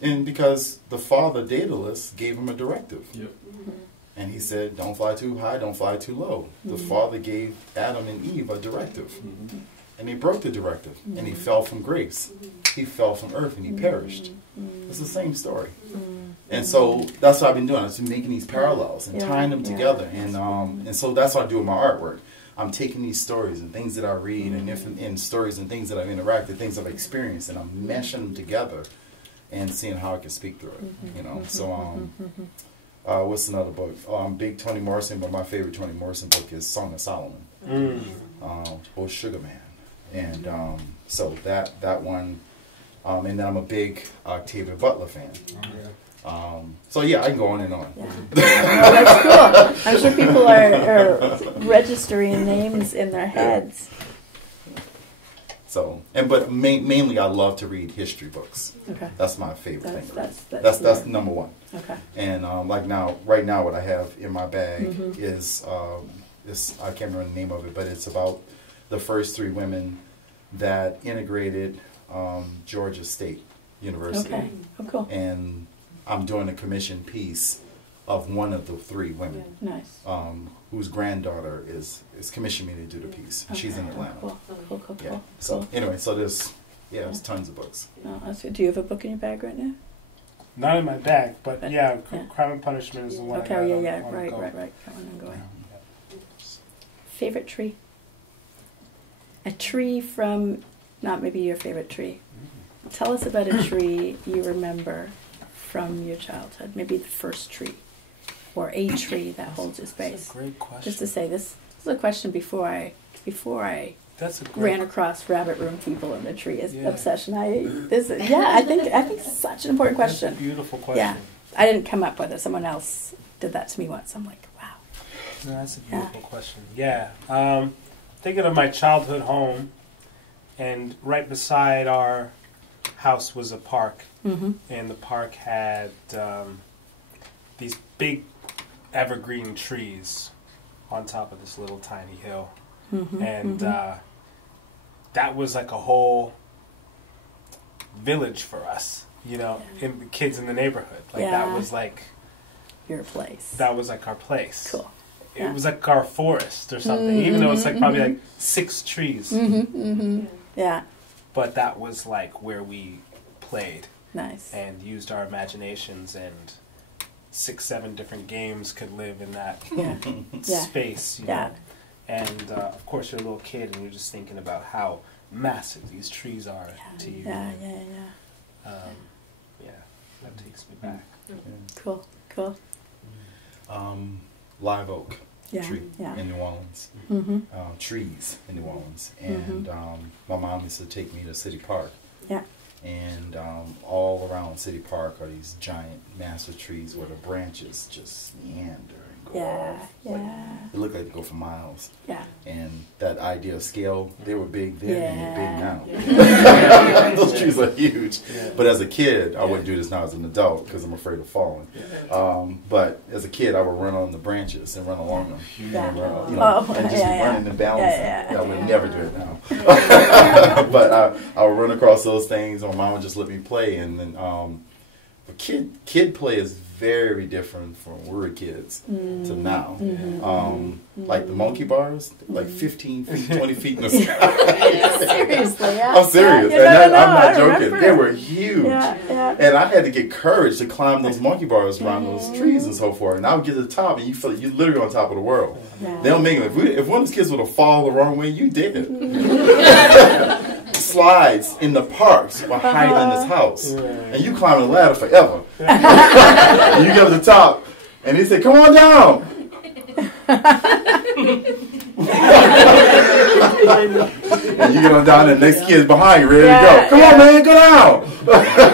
And because the father, Daedalus, gave him a directive. Yep. And he said, don't fly too high, don't fly too low. The father gave Adam and Eve a directive. And they broke the directive. And he fell from grace. He fell from earth and he perished. It's the same story. And so that's what I've been doing. I've been making these parallels and tying them together. And so that's what I do with my artwork. I'm taking these stories and things that I read and stories and things that I've interacted, things I've experienced, and I'm meshing them together and seeing how I can speak through it, you know. So, what's another book? I'm big Toni Morrison, but my favorite Toni Morrison book is Song of Solomon. Or Sugar Man. And so that one, and then I'm a big Octavia Butler fan. So yeah, I can go on and on. Yeah. Oh, that's cool. I'm sure people are registering names in their heads. So, but mainly I love to read history books. Okay. That's my favorite thing. That's number one. Okay. And right now what I have in my bag is I can't remember the name of it, but it's about the first 3 women that integrated Georgia State University. Okay. Oh, cool. And I'm doing a commission piece of one of the 3 women. Nice. Whose granddaughter is commissioned me to do the piece. Okay. She's in Atlanta. Cool. Yeah. So anyway, so there's tons of books. Oh, that's good. Do you have a book in your bag right now? Not in my bag, but yeah, Crime and Punishment is the one. Okay, I got yeah, on right. the go. Got one on going. Favorite tree? A tree from, not maybe your favorite tree. Tell us about a tree you remember from your childhood. Maybe the first tree, or a tree that holds your space. That's a great question. Just to say, this is a question before I That's a great ran across rabbit room people in the tree obsession. I think it's such an important question. That's a beautiful question. Yeah, I didn't come up with it. Someone else did that to me once. I'm like, wow. No, that's a beautiful question. Yeah. Thinking of my childhood home, and right beside our house was a park, and the park had these big evergreen trees on top of this little tiny hill, and that was like a whole village for us, in the kids in the neighborhood. Like that was like your place. That was like our place. Cool. It was like our forest or something, even though it's like probably like 6 trees. Yeah. But that was like where we played. Nice. And used our imaginations, and 6, 7 different games could live in that space, you know. And of course you're a little kid and you're just thinking about how massive these trees are to you. Yeah, that takes me back. Cool. Live oak tree Yeah. in New Orleans. Trees in New Orleans. And my mom used to take me to City Park. Yeah. And all around City Park are these giant, massive trees where the branches just meander and go off. They look like they go for miles. Yeah. And that idea of scale, they were big then and they're big now. Those trees are huge. Yeah. But as a kid, I wouldn't do this now as an adult because I'm afraid of falling. But as a kid, I would run on the branches and run along them. And just be running and balancing. I would never do it now. But I would run across those things, and my mom would just let me play. And then kid play is very different from when we were kids to now. Like the monkey bars, like 15 feet, 20 feet in the sky. Seriously, I'm serious. I'm not joking. They were huge. And I had to get courage to climb those monkey bars around those trees and so forth. And I would get to the top, and you feel like you're literally on top of the world. They don't make them. If one of those kids would have fallen the wrong way, you did. Slides in the parks were higher than this house. And you climb the ladder forever. And you get to the top, and he said, "Come on down." And you get on down, and the next kid's behind you, ready to go. Come on, man, go down.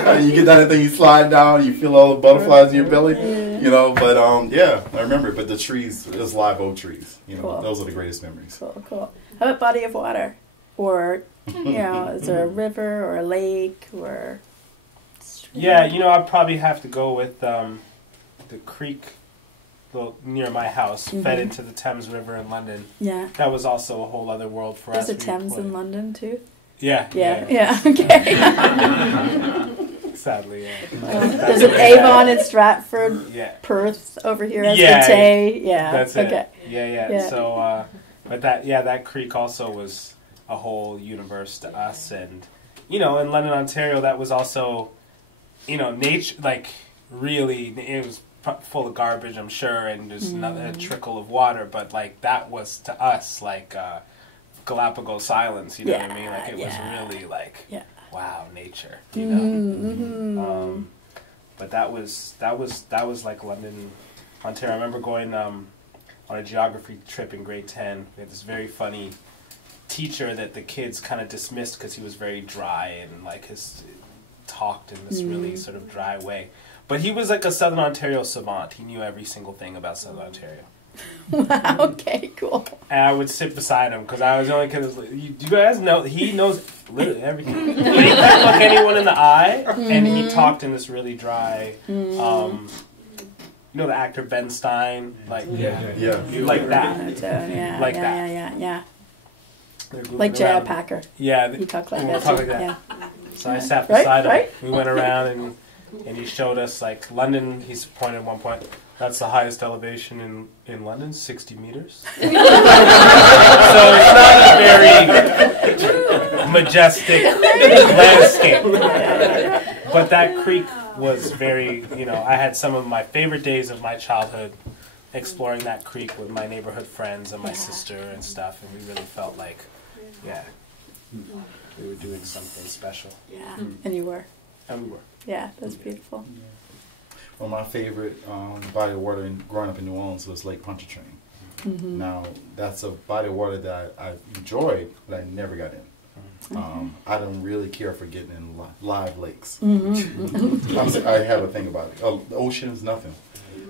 And you get down that thing, you slide down, you feel all the butterflies in your belly, But I remember it. But the trees, it was live oak trees. Those are the greatest memories. Cool. How about body of water, or is there a river or a lake or? Stream? I'd probably have to go with the creek near my house, fed into the Thames River in London. Yeah. That was also a whole other world for us. There's a Thames in London too? Yeah. Okay. Sadly, there's an Avon in Stratford, Perth over here, Tay. That's it. Yeah. So, but that creek also was a whole universe to us. And, in London, Ontario, that was also, nature, like, really, it was full of garbage, I'm sure, and there's a trickle of water, but, like, that was to us, like, Galapagos Islands, you know what I mean? Like, it was really, like, wow, nature, but that was like London, Ontario. I remember going on a geography trip in grade 10. We had this very funny teacher that the kids kind of dismissed because he was very dry and like talked in this really sort of dry way. But he was like a Southern Ontario savant. He knew every single thing about Southern Ontario. Wow, okay, cool. And I would sit beside him because I was the only kid. You guys know he knows literally everything. He couldn't look anyone in the eye, and he talked in this really dry. The actor Ben Stein, like like that, yeah. Like J.I. Packer. Yeah, he talked like that. Talk like that. Yeah. So I sat beside him. We went around and and he showed us like London. He's pointed at one point. That's the highest elevation in London, 60 meters. So it's not a very majestic landscape. But that creek was very, I had some of my favorite days of my childhood exploring that creek with my neighborhood friends and my sister and stuff, and we really felt like, we were doing something special. Yeah, and you were. And we were. Yeah, that's beautiful. Well, my favorite body of water growing up in New Orleans was Lake Pontchartrain. Now, that's a body of water that I enjoyed, but I never got in. I don't really care for getting in live lakes. I have a thing about it. The ocean is nothing.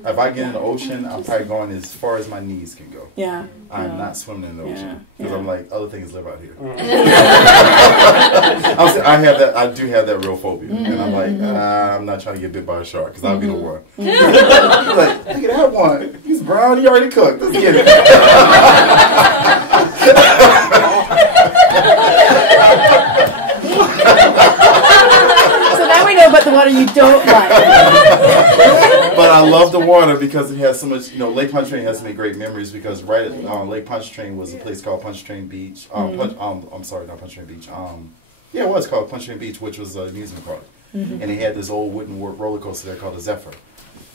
If I get in the ocean, I'm probably going as far as my knees can go. Yeah. I'm not swimming in the ocean because I'm like, other things live out here. I do have that real phobia, and I'm like, I'm not trying to get bit by a shark because I'll be the one. Like, look at that one. He's brown. He already cooked. Let's get it. So now we know about the water you don't like. But I love the water because it has so much, Lake Pontchartrain has so many great memories because right at Lake Pontchartrain was a place called Pontchartrain Beach. I'm sorry, not Pontchartrain Beach. It was called Pontchartrain Beach, which was an amusement park. And they had this old wooden roller coaster there called a Zephyr.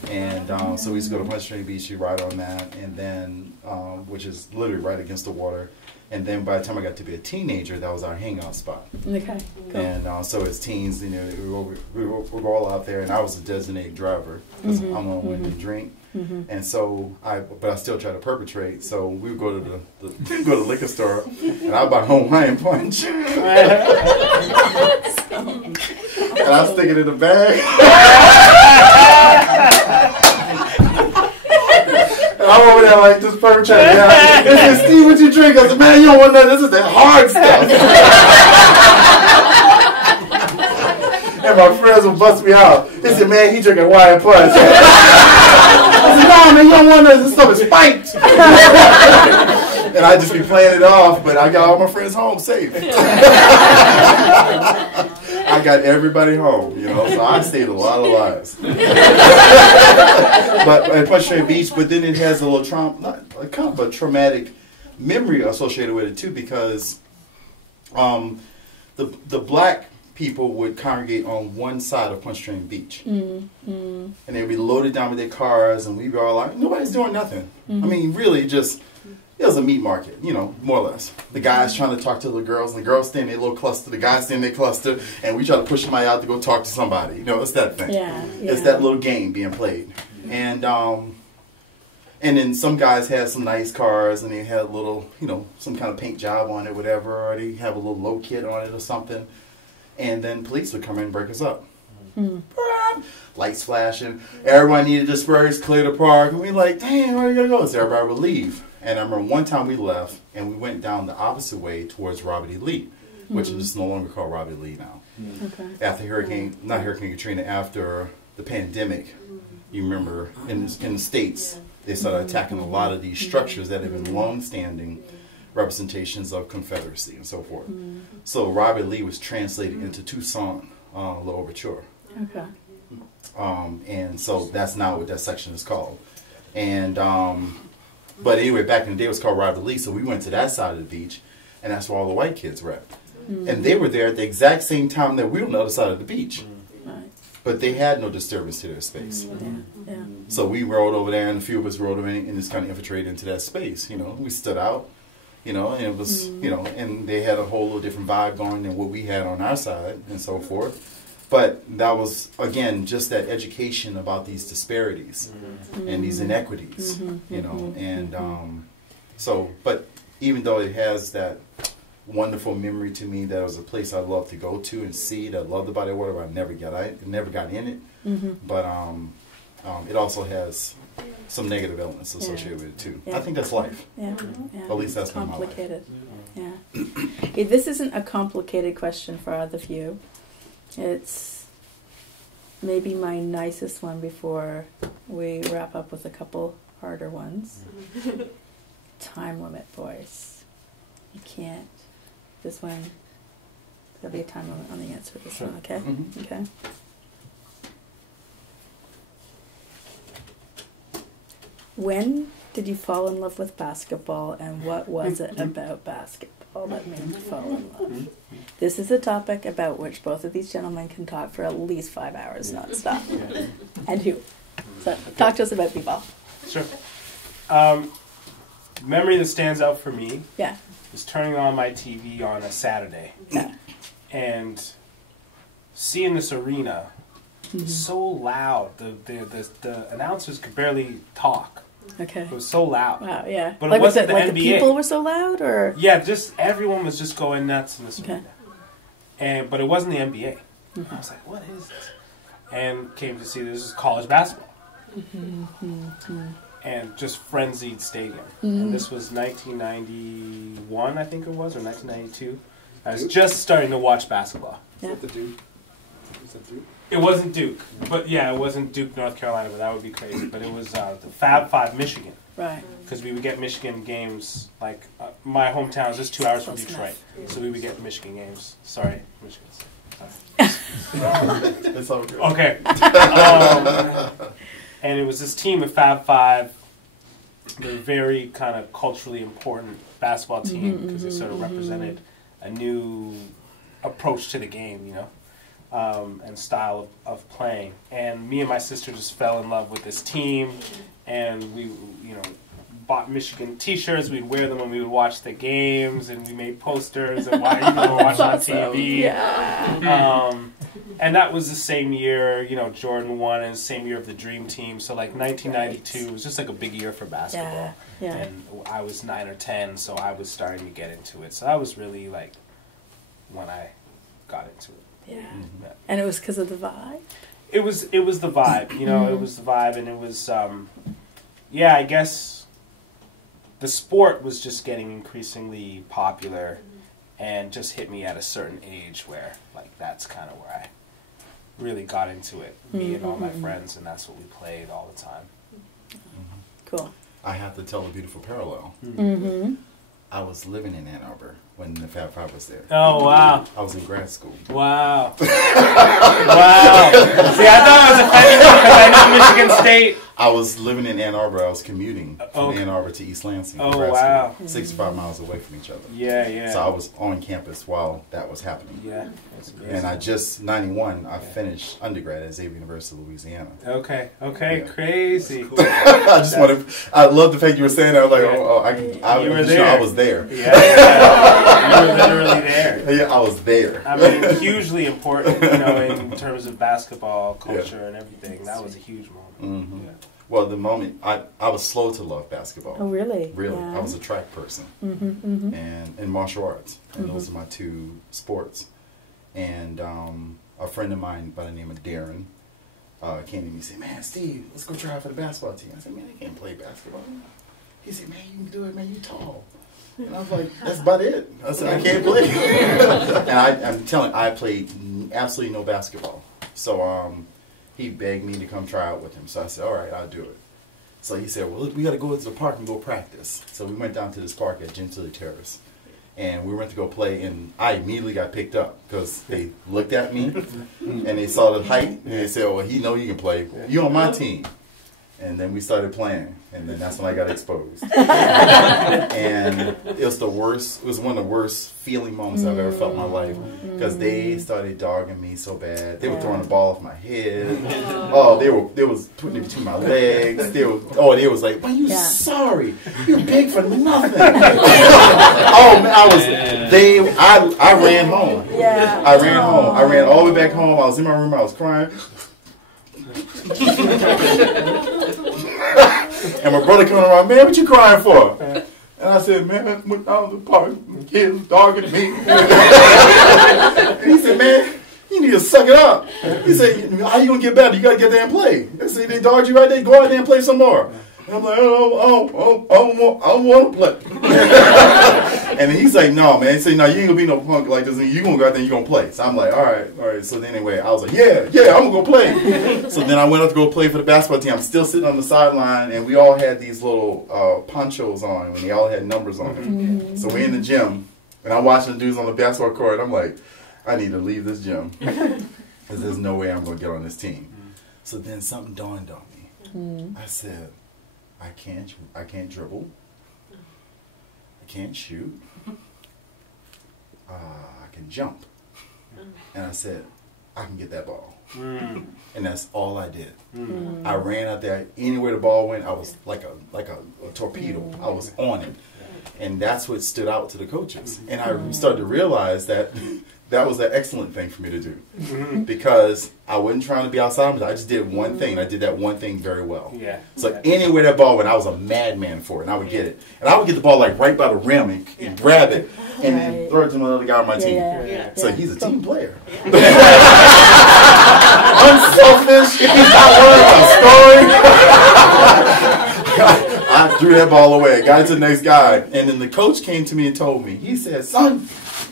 And so we used to go to Pontchartrain Beach, you ride on that, and then, which is literally right against the water. And then by the time I got to be a teenager, that was our hangout spot. Okay, cool. And so as teens, we were all out there, and I was a designated driver because I'm the one who didn't drink. And so but I still try to perpetrate. So we would go to the liquor store, and I would buy Hawaiian punch, and I stick it in the bag. I'm over there like just perpetrating. They said, Steve, what you drink? I said, man, you don't want nothing. This is that hard stuff. And my friends would bust me out. They said, man, he drinking Hawaiian punch. I said, no, man, you don't want nothing. This stuff is spiked. And I'd just be playing it off, but I got all my friends home safe. I got everybody home, so I saved a lot of lives. But at Pontchartrain Beach, but then it has a little kind of a traumatic memory associated with it too, because the black people would congregate on one side of Pontchartrain Beach, and they'd be loaded down with their cars, and we'd be all like, nobody's doing nothing. I mean, really, just. It was a meat market, more or less. The guys trying to talk to the girls, and the girls stay in their little cluster, the guys stay in their cluster, and we try to push somebody out to go talk to somebody. It's that thing. Yeah. It's that little game being played. And then some guys had some nice cars, and they had a little, some kind of paint job on it, whatever, or they have a little low kit on it or something. And then police would come in and break us up. Lights flashing. Everybody needed to disperse, clear the park. And we like, dang, where are you going to go? So everybody would leave. And I remember one time we left, and we went down the opposite way towards Robert E. Lee, which is no longer called Robert E. Lee now. Okay. After not Hurricane Katrina, after the pandemic, you remember in the States, they started attacking a lot of these structures that have been long-standing representations of Confederacy and so forth. So Robert Lee was translated into Tucson, La Overture. Okay. And so that's not what that section is called. And but anyway, back in the day it was called Robert Lee, so we went to that side of the beach, and that's where all the white kids were at. And they were there at the exact same time that we were on the other side of the beach. But they had no disturbance to their space. So we rode over there, and a few of us rode over and just kind of infiltrated into that space. We stood out, and it was, and they had a whole little different vibe going than what we had on our side and so forth. But that was, again, just that education about these disparities and these inequities, and so, but even though it has that wonderful memory to me, that was a place I love to go to and see, that I love the body of water, but I never got in it, but it also has some negative elements associated with it too. I think that's life. At least that's complicated. Yeah. Okay, this isn't a complicated question for either of you. It's maybe my nicest one before we wrap up with a couple harder ones. Time limit, boys. You can't. This one, there'll be a time limit on the answer to this one, okay? Okay. When did you fall in love with basketball, and what was it about basketball that made you fall in love? This is a topic about which both of these gentlemen can talk for at least 5 hours nonstop. Yeah. And who? So talk to us about b-ball. Sure. Memory that stands out for me Yeah. is turning on my TV on a Saturday Yeah. and seeing this arena so loud. The announcers could barely talk. Okay. It was so loud. Wow, yeah. But it like, wasn't was it, the like NBA. the people were so loud, or? Yeah, just everyone was just going nuts in this Okay. arena. But it wasn't the NBA. I was like, what is this? And came to see this is college basketball. And just frenzied stadium. And this was 1991, I think it was, or 1992. I was just starting to watch basketball. Yeah. Is that the Duke? Is that Duke? It wasn't Duke. But yeah, it wasn't Duke, North Carolina, but that would be crazy. But it was the Fab Five, Michigan. Right. Because we would get Michigan games, like, my hometown is just 2 hours from Close Detroit. enough. So we would get Michigan games. Sorry, Michigan. It's all good. Okay. And it was this team of Fab Five. They're a very kind of culturally important basketball team because they sort of represented a new approach to the game, you know, and style of playing. And me and my sister just fell in love with this team, and we, you know, bought Michigan T-shirts. We'd wear them when we would watch the games, and we made posters and watched on TV. Yeah. And that was the same year, you know, Jordan won, and the same year of the Dream Team. So, like, 1992 was just like a big year for basketball. Yeah. And I was 9 or 10, so I was starting to get into it. So that was really, like, when I got into it. Yeah. Yeah. And it was because of the vibe? It was the vibe, you know, it was the vibe, and it was, yeah, I guess the sport was just getting increasingly popular and just hit me at a certain age where, like, that's kind of where I really got into it, me and all my friends, and that's what we played all the time. Cool. I have to tell a beautiful parallel. I was living in Ann Arbor when the Fab Five was there. Oh, wow. I was in grad school. Wow. Wow. See, I thought I was offending you because I know Michigan State. I was living in Ann Arbor. I was commuting from Okay. Ann Arbor to East Lansing. Oh, grad wow. school, 65 miles away from each other. Yeah, yeah. So I was on campus while that was happening. Yeah. That's amazing. And I just, 91, I finished undergrad at Xavier University of Louisiana. Okay, Yeah. crazy. I just wanted, I love the fact you were saying that. I was like, I You were was there. sure I was there. Yeah. You were literally there. Yeah, I was there. I mean, hugely important, you know, in terms of basketball culture and everything. That was a huge moment. Yeah. Well, the moment, I was slow to love basketball. Oh, really? Really. Yeah. I was a track person. And martial arts. And those are my two sports. And a friend of mine by the name of Darren came to me and said, man, Steve, let's go try out for the basketball team. I said, man, I can't play basketball. He said, man, you can do it, man, you tall. And I was like, that's about it. I said, I can't play. And I'm telling you, I played absolutely no basketball. So he begged me to come try out with him. So I said, all right, I'll do it. So he said, well, look, we got to go to the park and go practice. So we went down to this park at Gentilly Terrace. And we went to go play, and I immediately got picked up because they looked at me, and they saw the height, and they said, well, he know you can play. You on my team. And then we started playing, and then that's when I got exposed. And it was the worst, it was one of the worst feeling moments I've ever felt in my life, because they started dogging me so bad. They were throwing the ball off my head. Oh, they was putting it between my legs. They was like, "Well, you sorry, you're big for nothing." Oh man, I ran home. Yeah. I ran home. I ran all the way back home. I was in my room. I was crying. And my brother coming around, man, what you crying for? And I said, man, I went down to the park, the kid was dogging me. And he said, man, you need to suck it up. He said, how you gonna get better? You gotta get there and play. I said, they dogged you right there, go out there and play some more. And I'm like, I don't want to play. And he's like, no, man. He said, no, you ain't gonna be no punk like this. You gonna go out there and you gonna play. So I'm like, all right. So then anyway, I was like, yeah, I'm gonna go play. So then I went up to go play for the basketball team. I'm still sitting on the sideline, and we all had these little ponchos on, and they all had numbers on them. So we're in the gym, and I'm watching the dudes on the basketball court. And I'm like, I need to leave this gym because there's no way I'm gonna get on this team. So then something dawned on me. I said, I can't dribble. I can't shoot. I can jump. And I said, I can get that ball. And that's all I did. I ran out there. Anywhere the ball went, I was like a torpedo. I was on it. And that's what stood out to the coaches. And I started to realize that that was an excellent thing for me to do. Because I wasn't trying to be outside. I just did one thing. And I did that one thing very well. Yeah. So anywhere that ball went, I was a madman for it. And I would get it. And I would get the ball like right by the rim and grab it. And then throw it to another guy on my team. So he's a team player. Unselfish. He's not worried about scoring. I threw that ball away. Got it to the next guy. And then the coach came to me and told me. He said, son,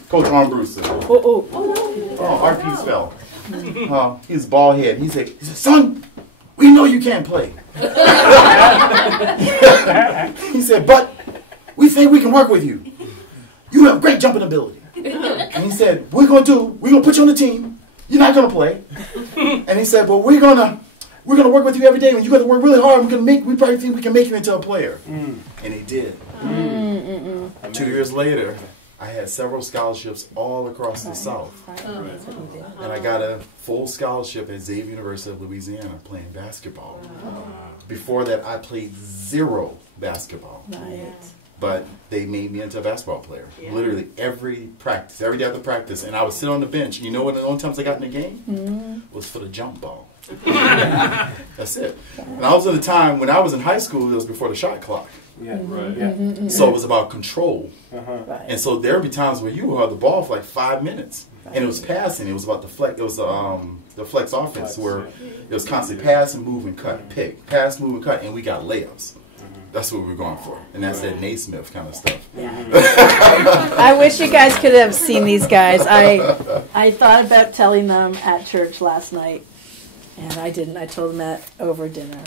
Coach Armbruster. Our piece fell. He's bald head. He said, son, we know you can't play. He said, but we think we can work with you. You have great jumping ability. And he said, we're going to put you on the team. You're not going to play. And he said, well, we're going to work with you every day. And you got to work really hard. We probably think we can make you into a player. And he did. 2 years later, I had several scholarships all across the South. And I got a full scholarship at Xavier University of Louisiana playing basketball. Before that, I played 0 basketball. But they made me into a basketball player. Literally every practice, every day after practice. And I would sit on the bench. You know what the only times I got in the game? Was for the jump ball. That's it. And I was at a time, when I was in high school, it was before the shot clock. So it was about control. And so there would be times where you would have the ball for like 5 minutes. And it was passing. It was about the flex. It was the flex offense where it was constantly pass and move and cut, pick, pass, move and cut, and we got layups. That's what we were going for. And that's that Naismith kind of stuff. I wish you guys could have seen these guys. I thought about telling them at church last night, and I didn't. I told them at over dinner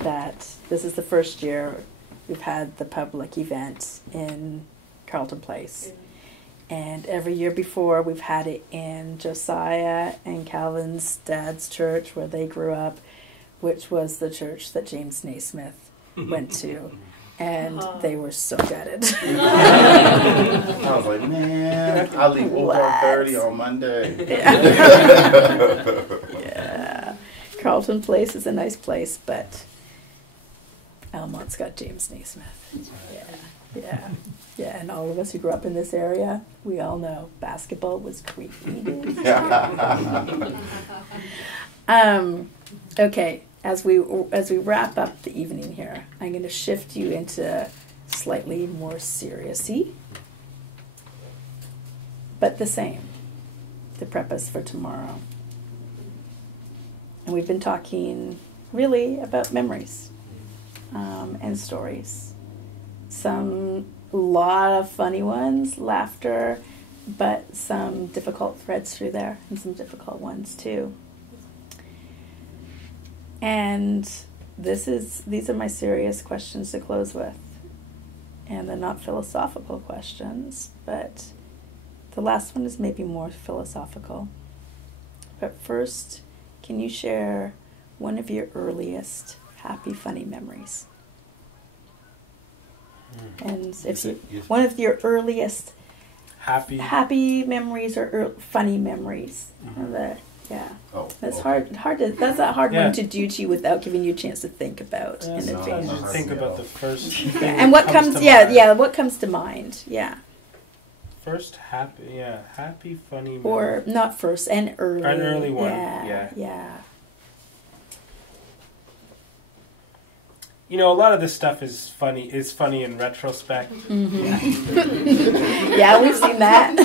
that this is the first year we've had the public event in Carlton Place. And every year before, we've had it in Josiah and Calvin's dad's church where they grew up, which was the church that James Naismith went to. And they were so gutted. I was like, man, I leave 1:30 on Monday. Yeah. Carlton Place is a nice place, but Almont's got James Naismith. Yeah, and all of us who grew up in this area, we all know basketball was created. Okay, as we wrap up the evening here, I'm going to shift you into slightly more serious-y, but the same, to prep us for tomorrow. And we've been talking really about memories and stories. Some lot of funny ones, laughter, but some difficult threads through there and some difficult ones too. And these are my serious questions to close with. And they're not philosophical questions, but the last one is maybe more philosophical. But first, can you share one of your earliest happy, funny memories? And one of your earliest happy memories or funny memories. That's hard. That's a hard one to do to you without giving you a chance to think about in advance. Think about the first. And what comes? What comes to mind? Yeah. First happy, funny. Or not first, an early. An early one. Yeah. You know, a lot of this stuff is funny in retrospect. Yeah, we've seen that.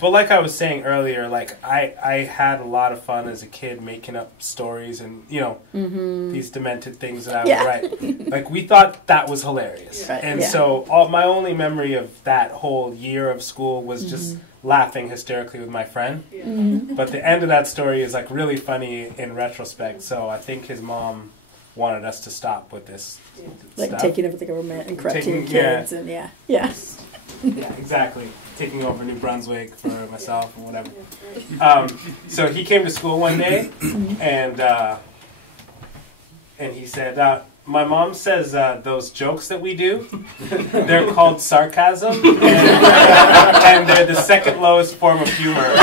But like I was saying earlier, like I had a lot of fun as a kid making up stories and, you know, these demented things that I would write. Like, we thought that was hilarious. Right. And so my only memory of that whole year of school was just laughing hysterically with my friend. But the end of that story is like really funny in retrospect. So I think his mom wanted us to stop with this stuff. Taking over the government and corrupting kids and yeah, exactly. Taking over New Brunswick for myself and whatever. So he came to school one day and and he said, my mom says those jokes that we do, they're called sarcasm, and they're the second lowest form of humor.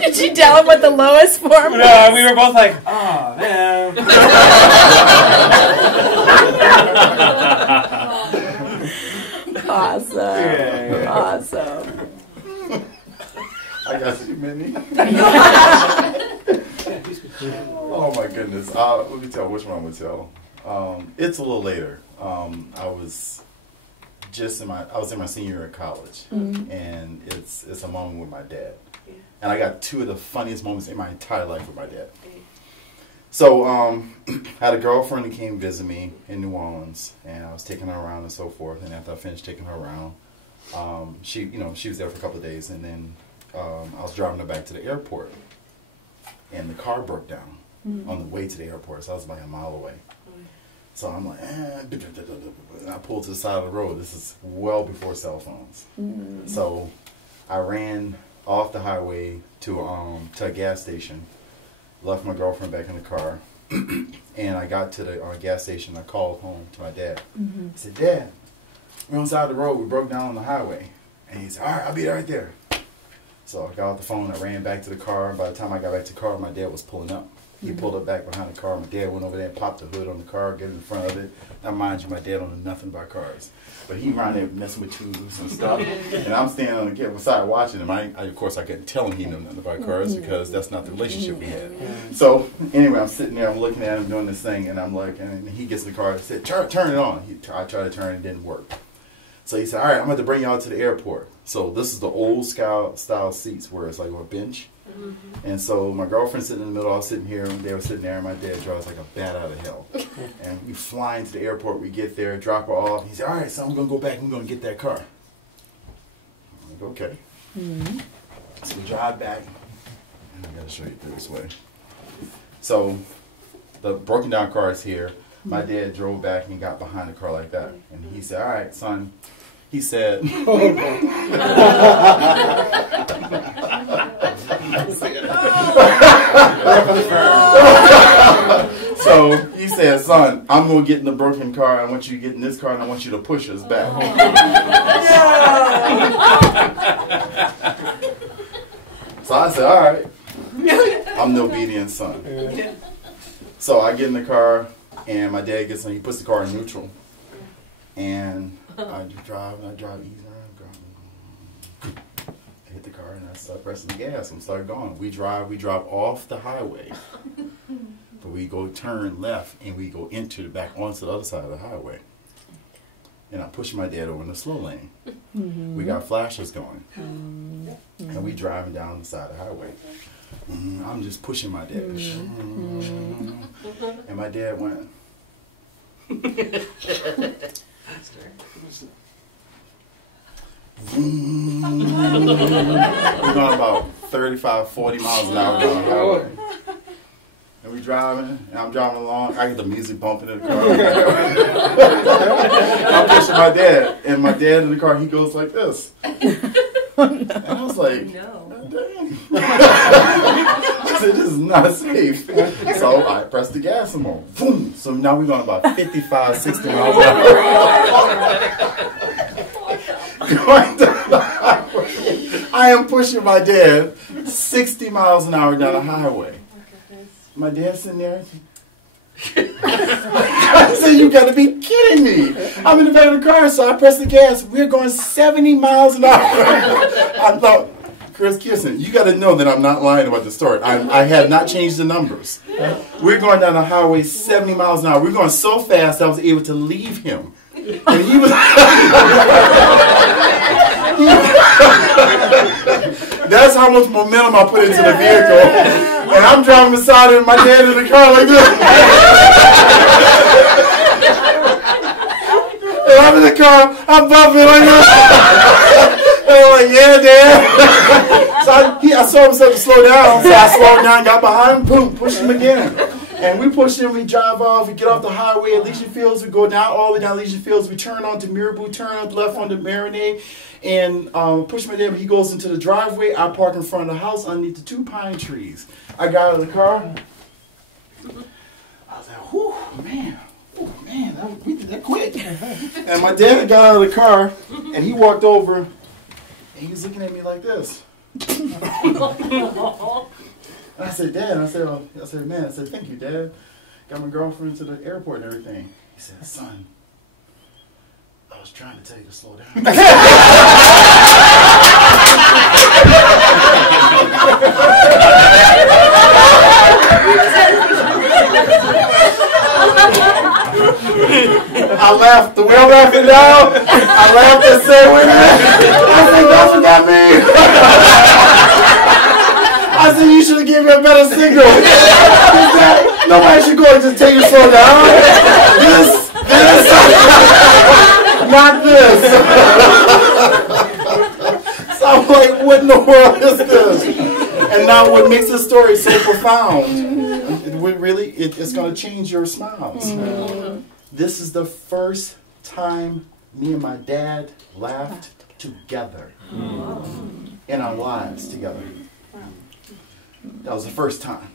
Did you tell him what the lowest form was? No, we were both like, oh, man. Awesome. Yeah. Awesome. I got you, Minnie. Oh my goodness. Let me tell which one I'm gonna tell. It's a little later. I was in my senior year of college, and it's a moment with my dad. Yeah. And I got two of the funniest moments in my entire life with my dad. Yeah. So I had a girlfriend who came visit me in New Orleans, and I was taking her around and so forth. And after I finished taking her around, she was there for a couple of days, and then I was driving her back to the airport, and the car broke down on the way to the airport. So I was like a mile away. So I'm like, and I pulled to the side of the road. This is well before cell phones. So I ran off the highway to a gas station, left my girlfriend back in the car, and I got to the gas station. I called home to my dad. I said, Dad, we're on the side of the road. We broke down on the highway. And he said, all right, I'll be right there. So I got off the phone. I ran back to the car. By the time I got back to the car, my dad was pulling up. He pulled up back behind the car. My dad went over there and popped the hood on the car, get in front of it. Now, mind you, my dad don't know nothing about cars. But he around there messing with tubes and stuff. And I'm standing on the side watching him. Of course, I couldn't tell him he knew nothing about cars because that's not the relationship we had. So anyway, I'm sitting there. I'm looking at him doing this thing. And I'm like, and he gets in the car and said, turn it on. I tried to turn it. It didn't work. So he said, all right, I'm going to bring y'all to the airport. So this is the old style seats where it's like a bench. And so my girlfriend's sitting in the middle, I was sitting here, and they were sitting there, and my dad drives like a bat out of hell. And we fly into the airport, we get there, drop her off. He said, all right, so I'm going to go back and I'm going to get that car. I'm like, okay. So we drive back, and I got to show you this way. So the broken down car is here. My dad drove back and got behind the car like that. And he said, all right, son. He said, so he said, son, I'm going to get in the broken car. I want you to get in this car, and I want you to push us back. So I said, all right. I'm the obedient son. So I get in the car, and my dad gets in. He puts the car in neutral. And I drive easy. I hit the car, and I start pressing the gas and start going. We drive off the highway. But we go turn left, and we go back onto the other side of the highway. And I'm pushing my dad over in the slow lane. We got flashers going. And we driving down the side of the highway. I'm just pushing my dad. And my dad went. We're going about 35, 40 miles an hour down the highway. And we're driving, and I'm driving along. I get the music bumping in the car. I'm pushing my dad, and my dad in the car, he goes like this. And I was like, no. Dang. I said, this is not safe. So I pressed the gas some more. Boom. So now we're going about 55, 60 miles an hour. Going down the highway. I am pushing my dad 60 miles an hour down the highway. My dad's sitting there. I said, you got to be kidding me. I'm in the back of the car, so I press the gas. We're going 70 miles an hour. I thought, Kirstin, you got to know that I'm not lying about the story. I had not changed the numbers. We're going down the highway 70 miles an hour. We're going so fast I was able to leave him. And he was... That's how much momentum I put into the vehicle. And I'm driving beside him, my dad in the car like this. And I'm in the car, I'm bumping like this. And I'm like, yeah, Dad. So I saw him start to slow down. So I slowed down, got behind him, boom, pushed him again. And we push him, we drive off, we get off the highway at Legion Fields, we go down all the way down Legion Fields, we turn onto Mirabou, turn up left onto Marinade, and push my dad. He goes into the driveway. I park in front of the house underneath the 2 pine trees. I got out of the car. I was like, whew, man, we did that quick. And my dad got out of the car, and he walked over, and he was looking at me like this. And I said, Dad, I said, man, I said, thank you, Dad. Got my girlfriend to the airport and everything. He said, son, I was trying to tell you to slow down. I laughed. The way I'm laughing now, I laughed and said, wait a minute. I said, that's what that means. I said, you should have given me a better signal. Nobody should go and just tell you to slow down. This, not this. So I'm like, what in the world is this? And now what makes this story so profound, it's going to change your smiles. This is the first time me and my dad laughed together in our lives together. That was the first time.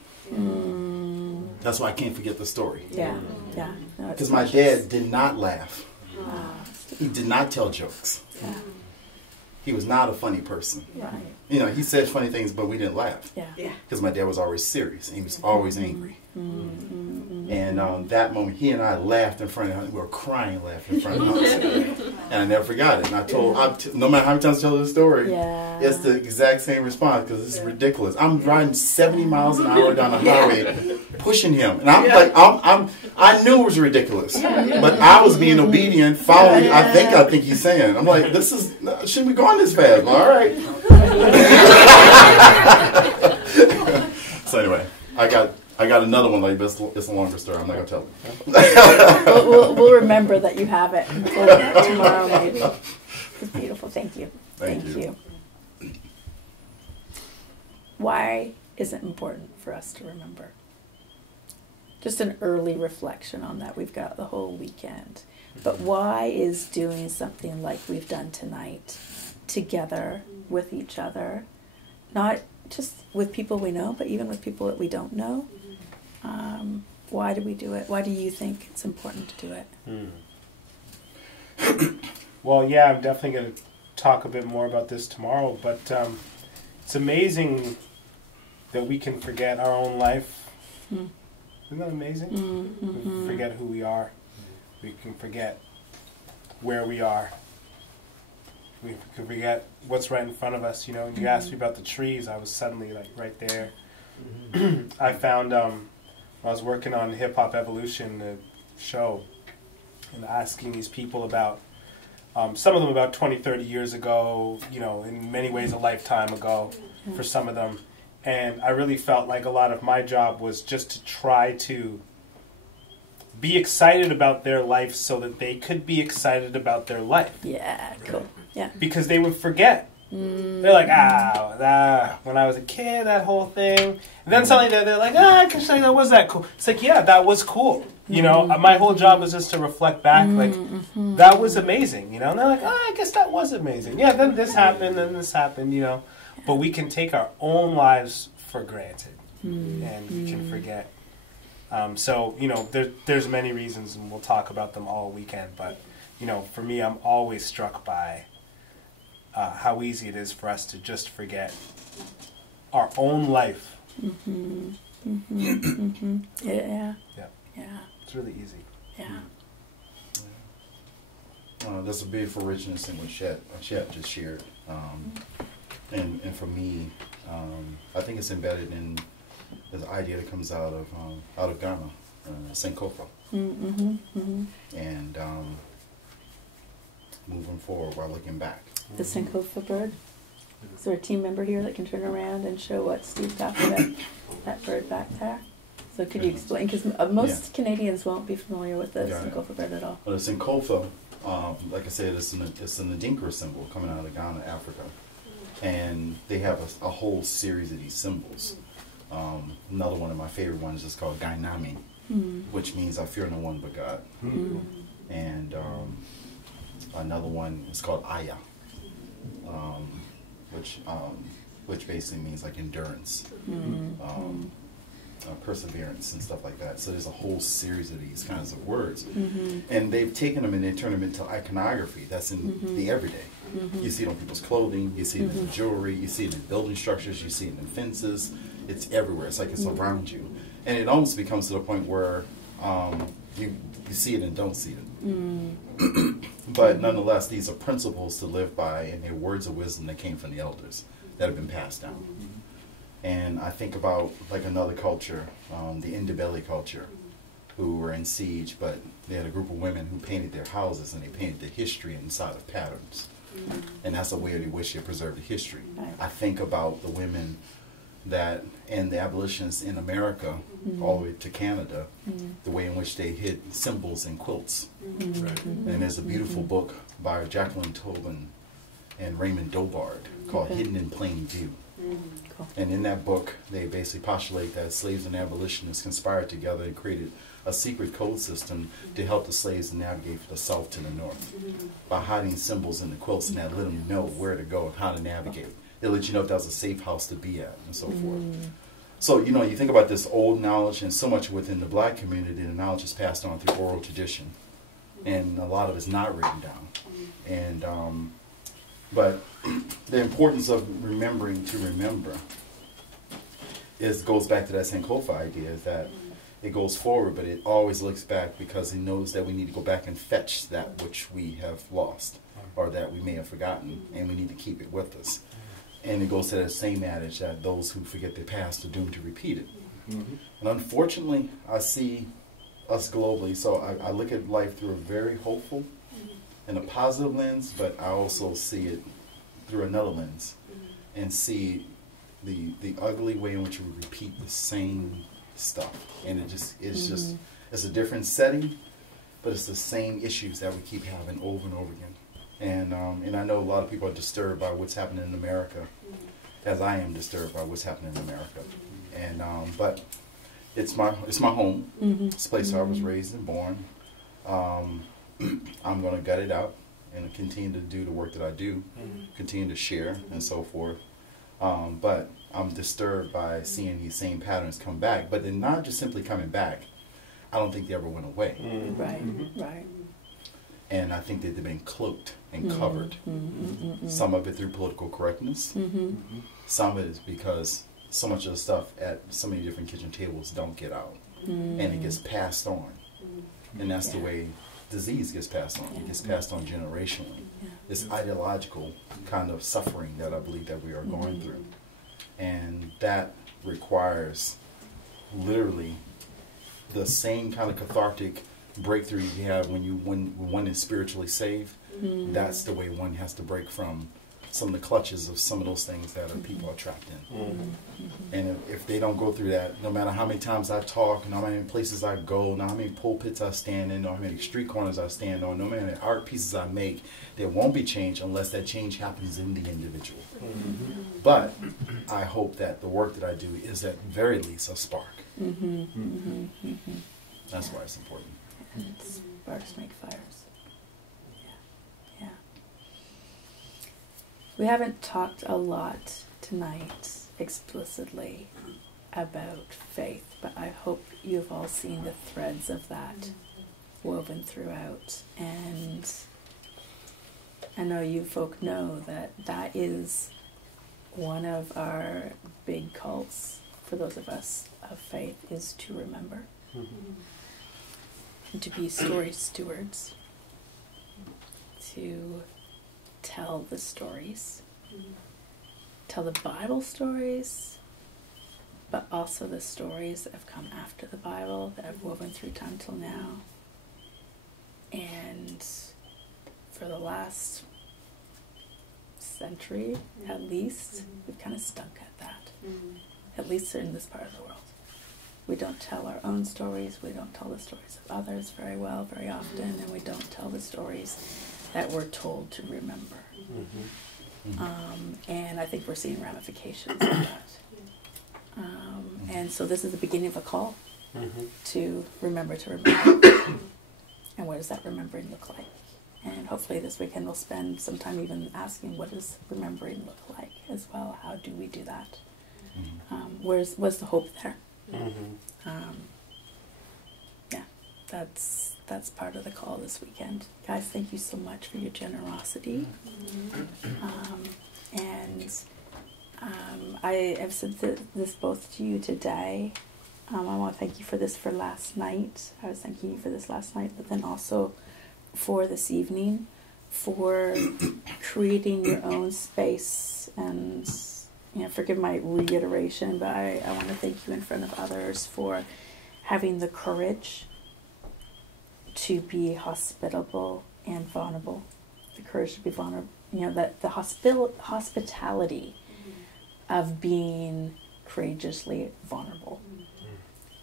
That's why I can't forget the story. Yeah. No, because my dad did not laugh. He did not tell jokes. Yeah. He was not a funny person. Right. You know, he said funny things, but we didn't laugh. Yeah. Because my dad was always serious, and he was always angry. And that moment, he and I laughed in front of him. We were crying laughing in front of him. And I never forgot it. And I told, no matter how many times I tell the story, it's the exact same response, because it's ridiculous. I'm riding 70 miles an hour down the highway, pushing him. And I'm like, I knew it was ridiculous. But I was being obedient, following, I think he's saying. I'm like, shouldn't be going this fast. Well, all right. So anyway, I got another one like this. It's a longer story. I'm not gonna tell it. we'll remember that you have it until tomorrow, maybe. It's beautiful. Thank you. Thank you. Why is it important for us to remember? Just an early reflection on that. We've got the whole weekend, but why is doing something like we've done tonight, together with each other, not just with people we know, but even with people that we don't know? Why do we do it? Why do you think it's important to do it? Well, yeah, I'm definitely going to talk a bit more about this tomorrow, but it's amazing that we can forget our own life. Isn't that amazing? We can forget who we are. We can forget where we are. We can forget what's right in front of us. You know, you asked me about the trees. I was suddenly like right there. I found I was working on Hip Hop Evolution, the show, and asking these people about some of them about 20, 30 years ago. You know, in many ways a lifetime ago for some of them. And I really felt like a lot of my job was just to try to be excited about their life so that they could be excited about their life. Yeah, cool. Yeah. Because they would forget. They're like, when I was a kid, that whole thing. And then suddenly they're like, that was that cool. It's like, yeah, that was cool. You know, my whole job was just to reflect back, like, that was amazing, you know? And they're like, I guess that was amazing. Yeah, then this happened, you know? But we can take our own lives for granted, and we can forget. So, you know, there's many reasons, and we'll talk about them all weekend. But, you know, for me, I'm always struck by how easy it is for us to just forget our own life. Yeah. It's really easy. Yeah. There's a beautiful richness in what Shad just shared. And for me, I think it's embedded in this idea that comes out of Ghana, Sankofa. And moving forward while looking back. The Sankofa bird? Is there a team member here that can turn around and show what Steve's talking about? That bird back there? So could you explain? Because most Canadians won't be familiar with the Sankofa bird at all. Well, the Sankofa, like I said, it's an Adinkra symbol coming out of Ghana, Africa. And they have a whole series of these symbols. Another one of my favorite ones is called Gainami, which means I fear no one but God. And another one is called Aya, which basically means like endurance, perseverance, and stuff like that. So there's a whole series of these kinds of words, and they've taken them and they turn them into iconography. That's in the everyday. You see it on people's clothing, you see it in jewelry, you see it in building structures, you see it in fences. It's everywhere. It's like it's around you, and it almost becomes to the point where you see it and don't see it. But nonetheless, these are principles to live by, and they're words of wisdom that came from the elders that have been passed down. And I think about like another culture, the Ndebele culture, who were in siege, but they had a group of women who painted their houses, and they painted the history inside of patterns. And that's a way they wish they preserved the history. I think about the women that, and the abolitionists in America, all the way to Canada, the way in which they hid symbols in quilts. And there's a beautiful book by Jacqueline Tobin and Raymond Dobard called Hidden in Plain View. And in that book, they basically postulate that slaves and abolitionists conspired together and created a secret code system to help the slaves navigate from the south to the north by hiding symbols in the quilts, and that let them know where to go and how to navigate. It let you know if that was a safe house to be at, and so forth. So, you know, you think about this old knowledge, and so much within the black community, the knowledge is passed on through oral tradition, and a lot of it's not written down. And but the importance of remembering to remember goes back to that Sankofa idea, is that it goes forward, but it always looks back, because it knows that we need to go back and fetch that which we have lost or that we may have forgotten, and we need to keep it with us. And it goes to that same adage that those who forget their past are doomed to repeat it. And unfortunately, I see us globally, so I look at life through a very hopeful and a positive lens, but I also see it through another lens and see the ugly way in which we repeat the same stuff. And it's a different setting, but it's the same issues that we keep having over and over again. And I know a lot of people are disturbed by what's happening in America, as I am disturbed by what's happening in America. And but it's my home. It's a place I was raised and born. I'm going to gut it out and continue to do the work that I do, continue to share and so forth. But I'm disturbed by seeing these same patterns come back. But they're not just simply coming back. I don't think they ever went away. Right. And I think that they've been cloaked and covered. Some of it through political correctness. Some of it is because so much of the stuff at so many different kitchen tables don't get out. And it gets passed on. And that's the way disease gets passed on. It gets passed on generationally. This ideological kind of suffering that I believe that we are going through. And that requires literally the same kind of cathartic breakthrough you have when one is spiritually saved. That's the way one has to break from some of the clutches of some of those things that people are trapped in. And if they don't go through that, no matter how many times I talk, no matter how many places I go, no matter how many pulpits I stand in, no matter how many street corners I stand on, no matter how many art pieces I make, there won't be change unless that change happens in the individual. But I hope that the work that I do is at very least a spark. That's why it's important. Sparks make fires. Yeah. We haven't talked a lot tonight explicitly about faith, but I hope you've all seen the threads of that woven throughout. And I know you folk know that that is one of our big cults for those of us of faith, is to remember. And to be story stewards, to tell the stories, tell the Bible stories, but also the stories that have come after the Bible, that have woven through time till now. And for the last century, at least, we've kind of stuck at that, at least in this part of the world. We don't tell our own stories, we don't tell the stories of others very well, very often, and we don't tell the stories that we're told to remember. And I think we're seeing ramifications of that. And so this is the beginning of a call to remember to remember. And what does that remembering look like? And hopefully this weekend we'll spend some time even asking, what does remembering look like as well? How do we do that? Where's the hope there? Yeah, that's part of the call this weekend. Guys, thank you so much for your generosity. I have said this both to you today. I want to thank you for this for last night. I was thanking you for this last night, but then also for this evening, for creating your own space. And forgive my reiteration, but I want to thank you in front of others for having the courage to be hospitable and vulnerable. The courage to be vulnerable. That the hospitality of being courageously vulnerable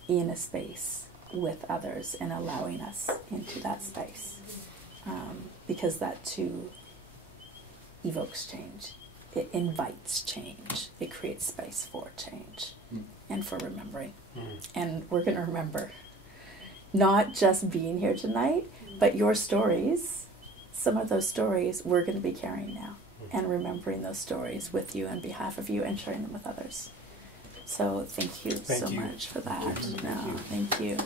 in a space with others and allowing us into that space. Because that too evokes change. It invites change. It creates space for change and for remembering. And we're going to remember not just being here tonight, but your stories. Some of those stories we're going to be carrying now and remembering those stories with you on behalf of you and sharing them with others. So thank you so much for that. Thank you.